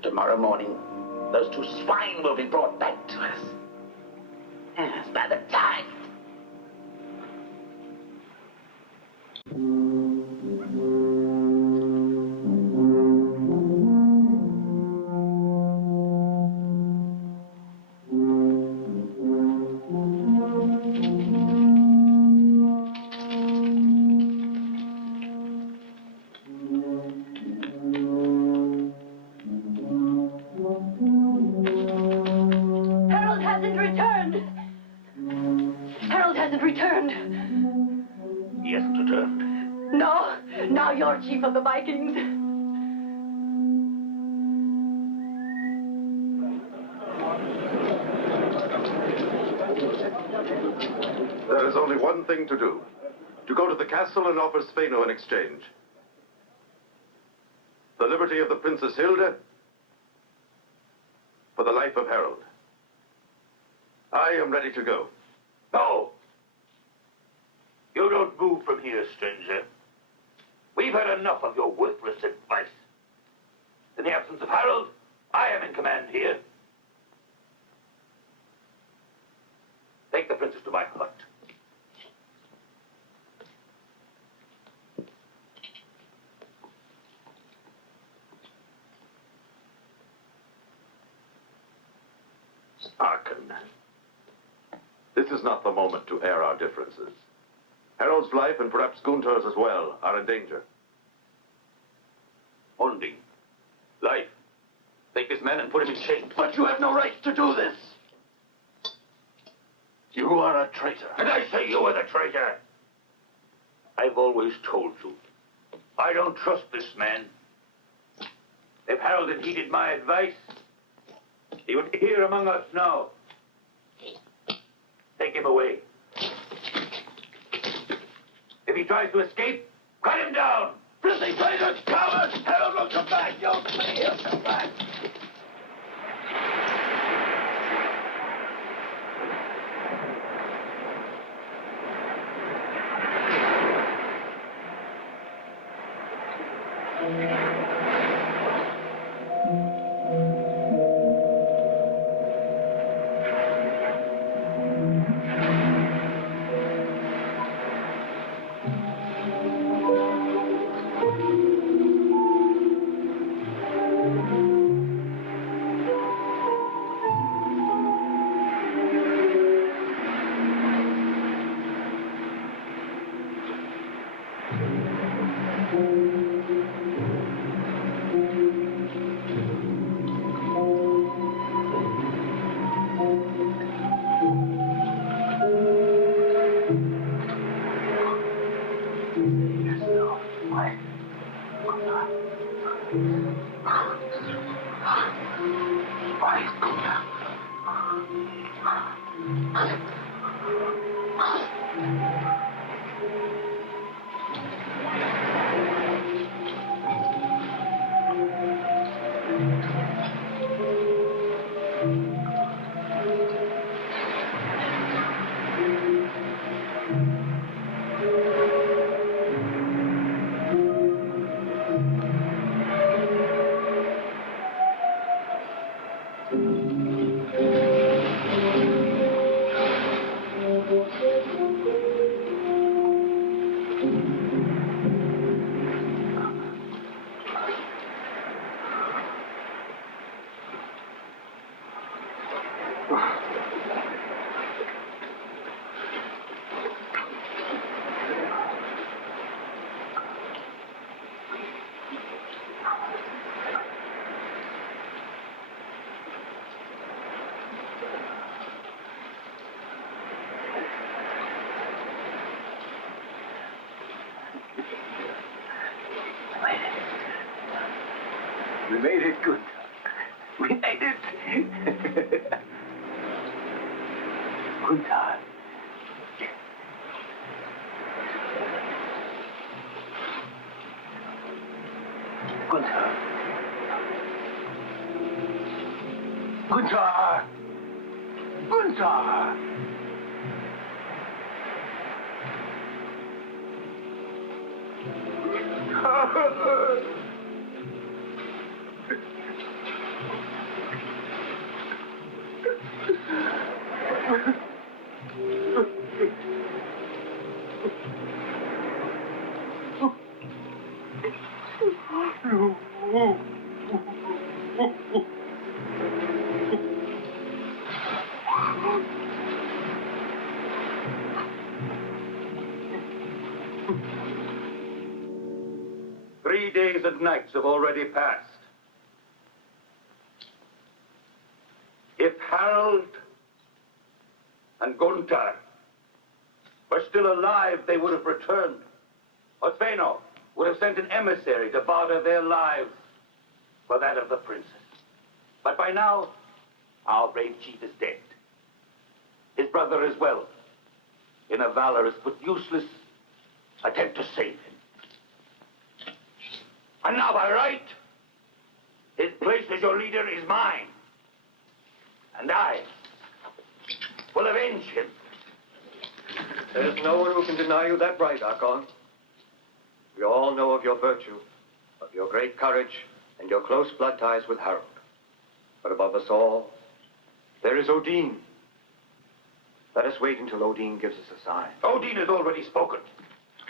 Tomorrow morning, those 2 swine will be brought back to us. Yes, by the time. He hasn't returned. No, now you're chief of the Vikings. There is only one thing to do. To go to the castle and offer Sveino in exchange. The liberty of the Princess Hilda for the life of Harold. I am ready to go. No! You don't move from here, stranger. We've had enough of your worthless advice. In the absence of Harold, I am in command here. Take the princess to my hut. Hearken. This is not the moment to air our differences. Harold's life, and perhaps Guntar's as well, are in danger. Onding. Life. Take this man and put him in chains. But you have no right to do this. You are a traitor. And I say you are the traitor. I've always told you, I don't trust this man. If Harold had heeded my advice, he would be here among us now. Take him away. If he tries to escape, cut him down. Filthy traitors, cowards! Harold will come back. You'll see he'll come back. We made it, Guntar. We made it. Guntar. Guntar. Guntar. Guntar. Three days and nights have already passed. If Harald and Guntar were still alive, they would have returned. Or Sveino would have sent an emissary to barter their lives for that of the princess. But by now, our brave chief is dead. His brother as well, in a valorous but useless attempt to save him. And now, by right, his place as your leader is mine. And I will avenge him. There's no one who can deny you that right, Hakon. We all know of your virtue, of your great courage, and your close blood ties with Harald. But above us all, there is Odin. Let us wait until Odin gives us a sign. Odin has already spoken,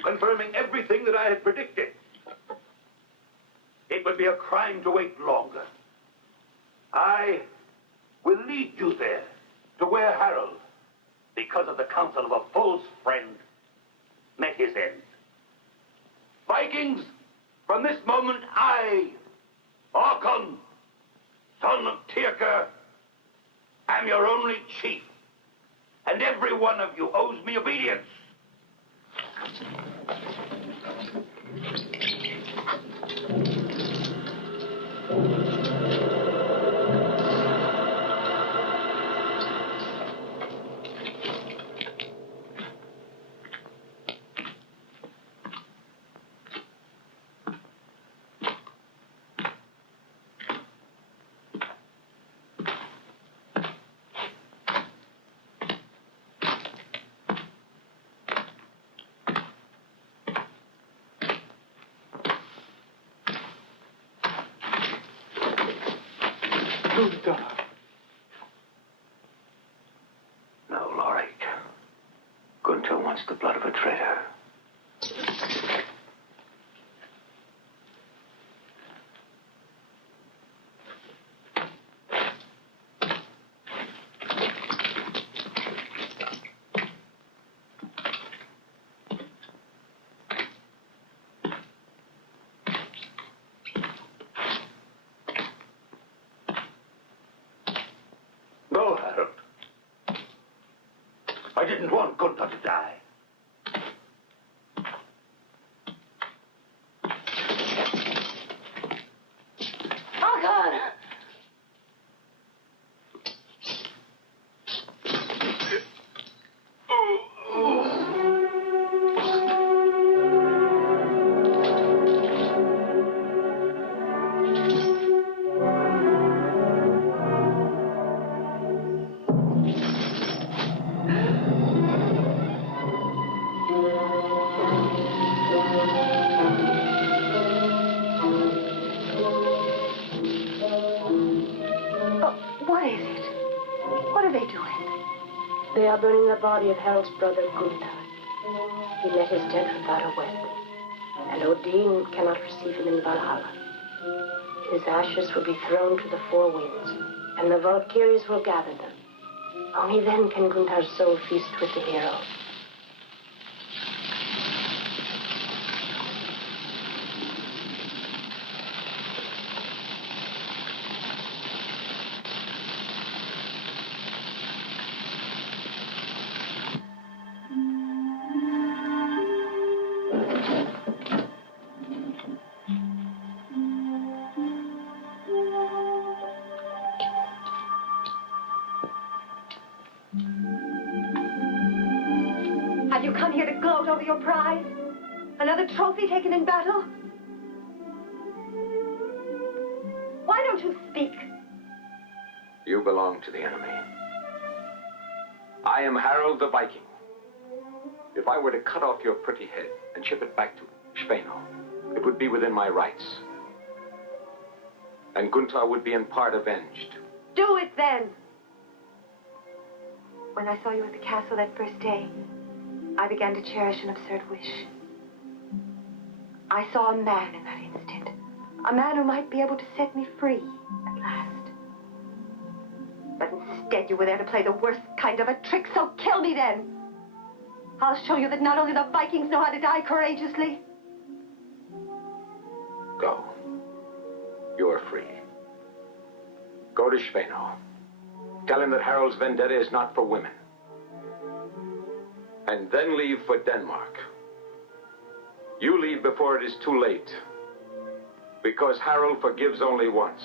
confirming everything that I had predicted. It would be a crime to wait longer. I will lead you there, to where Harald, because of the counsel of a false friend, met his end. Vikings, from this moment I, Hakon, son of Tyrker, am your only chief, and every one of you owes me obedience. No, Lorik. Guntar wants the blood of a traitor. No, Harald. I didn't want Guntar to die. What is it? What are they doing? They are burning the body of Harald's brother, Guntar. He met his death without a weapon, and Odin cannot receive him in Valhalla. His ashes will be thrown to the four winds, and the Valkyries will gather them. Only then can Guntar's soul feast with the hero. Have you come here to gloat over your prize? Another trophy taken in battle? Why don't you speak? You belong to the enemy. I am Harald the Viking. If I were to cut off your pretty head and ship it back to Sveno, it would be within my rights. And Guntar would be in part avenged. Do it then! When I saw you at the castle that first day, I began to cherish an absurd wish. I saw a man in that instant. A man who might be able to set me free at last. But instead you were there to play the worst kind of a trick, so kill me then! I'll show you that not only the Vikings know how to die courageously. Go. You are free. Go to Sveno. Tell him that Harald's vendetta is not for women. And then leave for Denmark. You leave before it is too late. Because Harald forgives only once.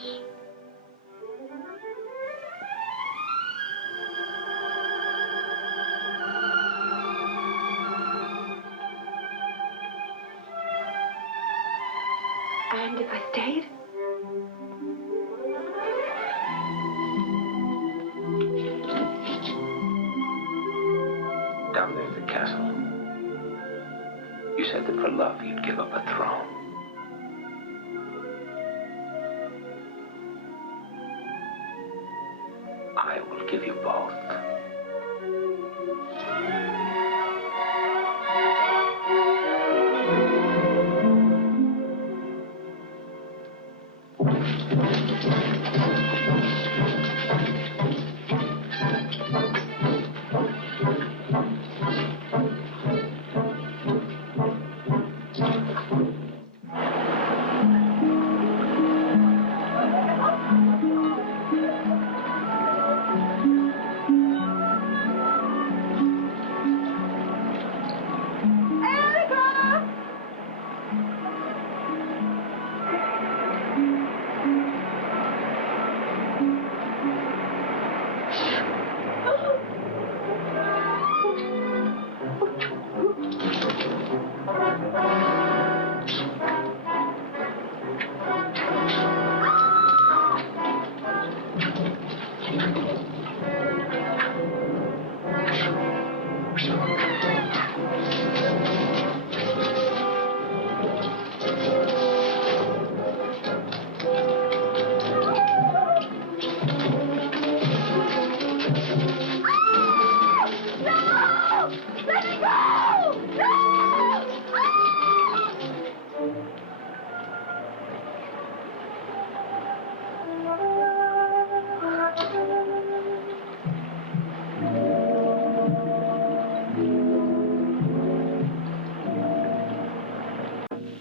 And if I stayed? Down there at the castle, you said that for love you'd give up a throne. I will give you both.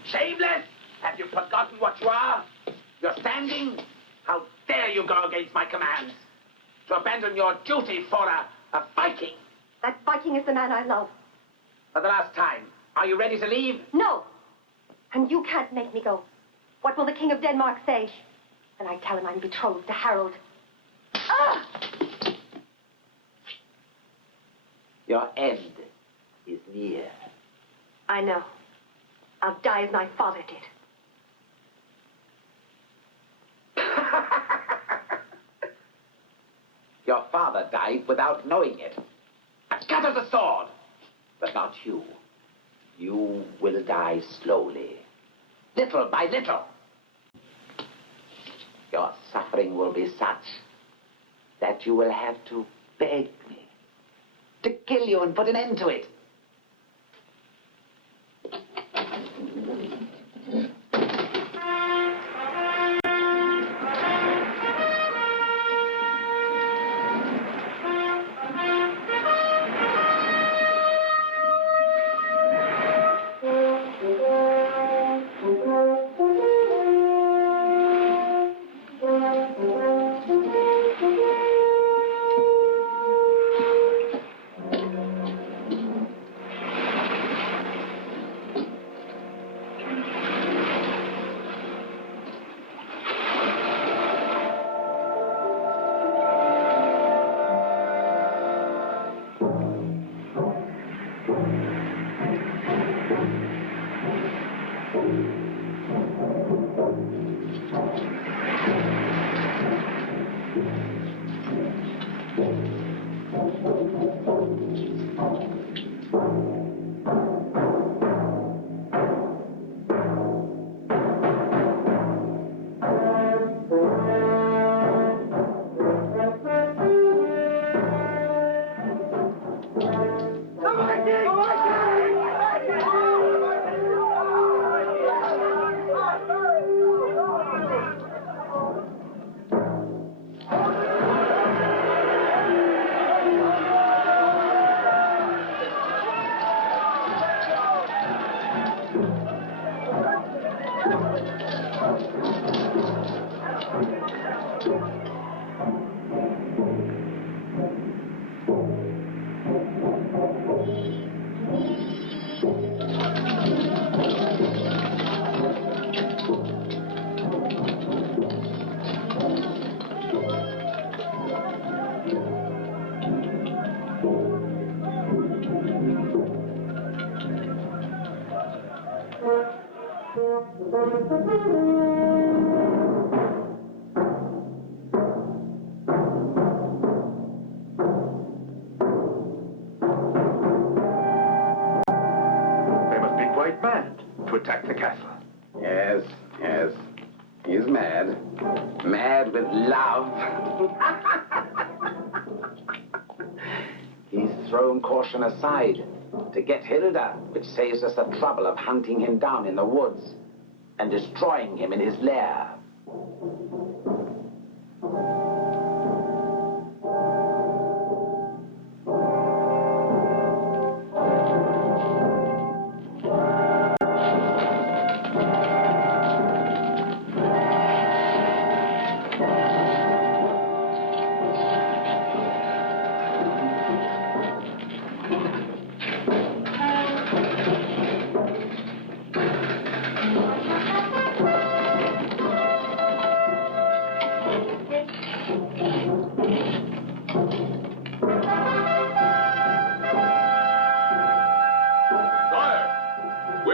Shameless! Have you forgotten what you are? You're standing? How dare you go against my commands? To abandon your duty for a Viking? That Viking is the man I love. For the last time, are you ready to leave? No! And you can't make me go. What will the King of Denmark say? And I tell him I'm betrothed to Harald. Ah! Your end is near. I know. I'll die as my father did. Your father died without knowing it. A cut of the sword. But not you. You will die slowly. Little by little. Your suffering will be such that, you will have to beg me to kill you and put an end to it. They must be quite mad to attack the castle. Yes, yes. He's mad. Mad with love. He's thrown caution aside to get Hilda, which saves us the trouble of hunting him down in the woods and destroying him in his lair.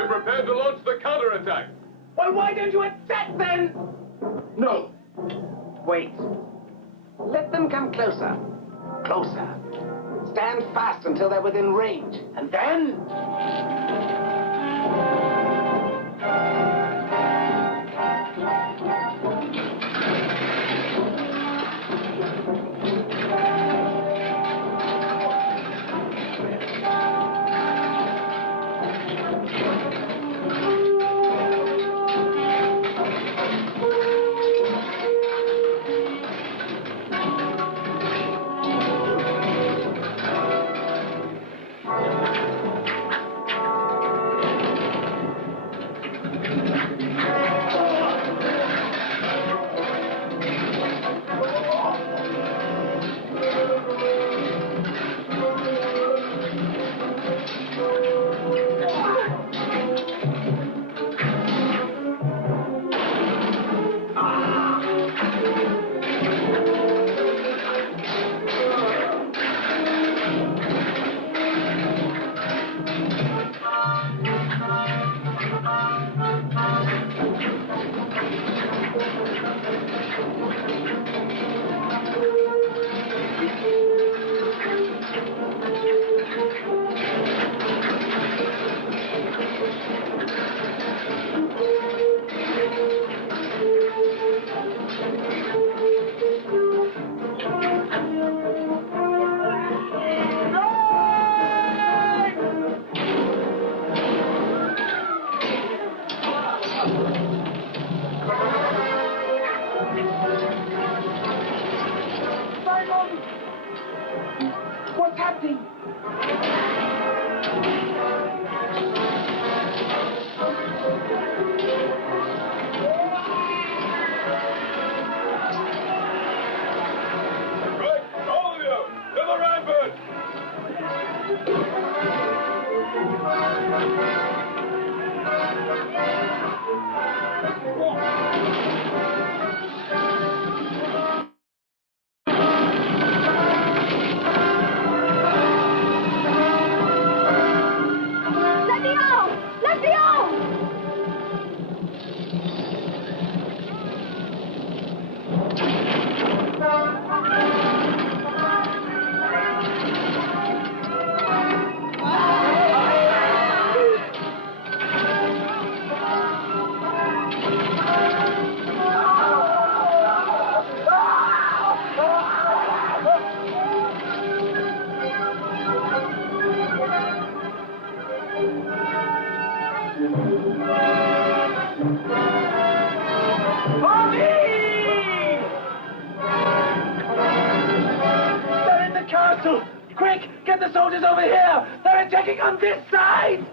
Prepared to launch the counterattack. Well, why don't you attack then? No. Wait. Let them come closer. Closer. Stand fast until they're within range. And then... down! What's happening? Right, all of you, to the rampart! They're in the castle! Quick, get the soldiers over here! They're attacking on this side!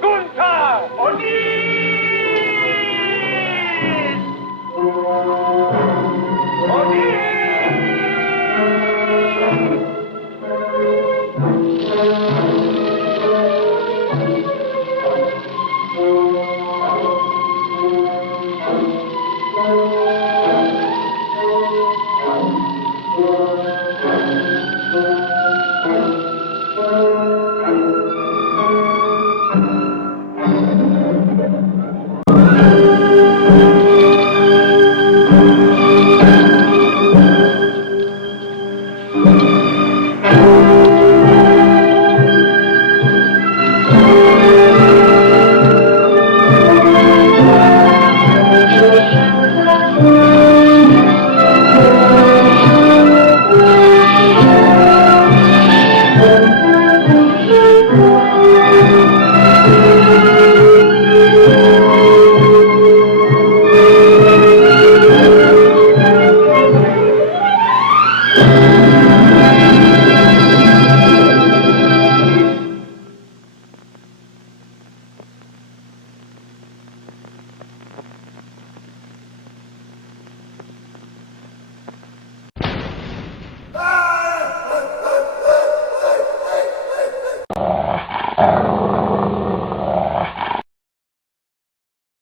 Guntar! Und ihr!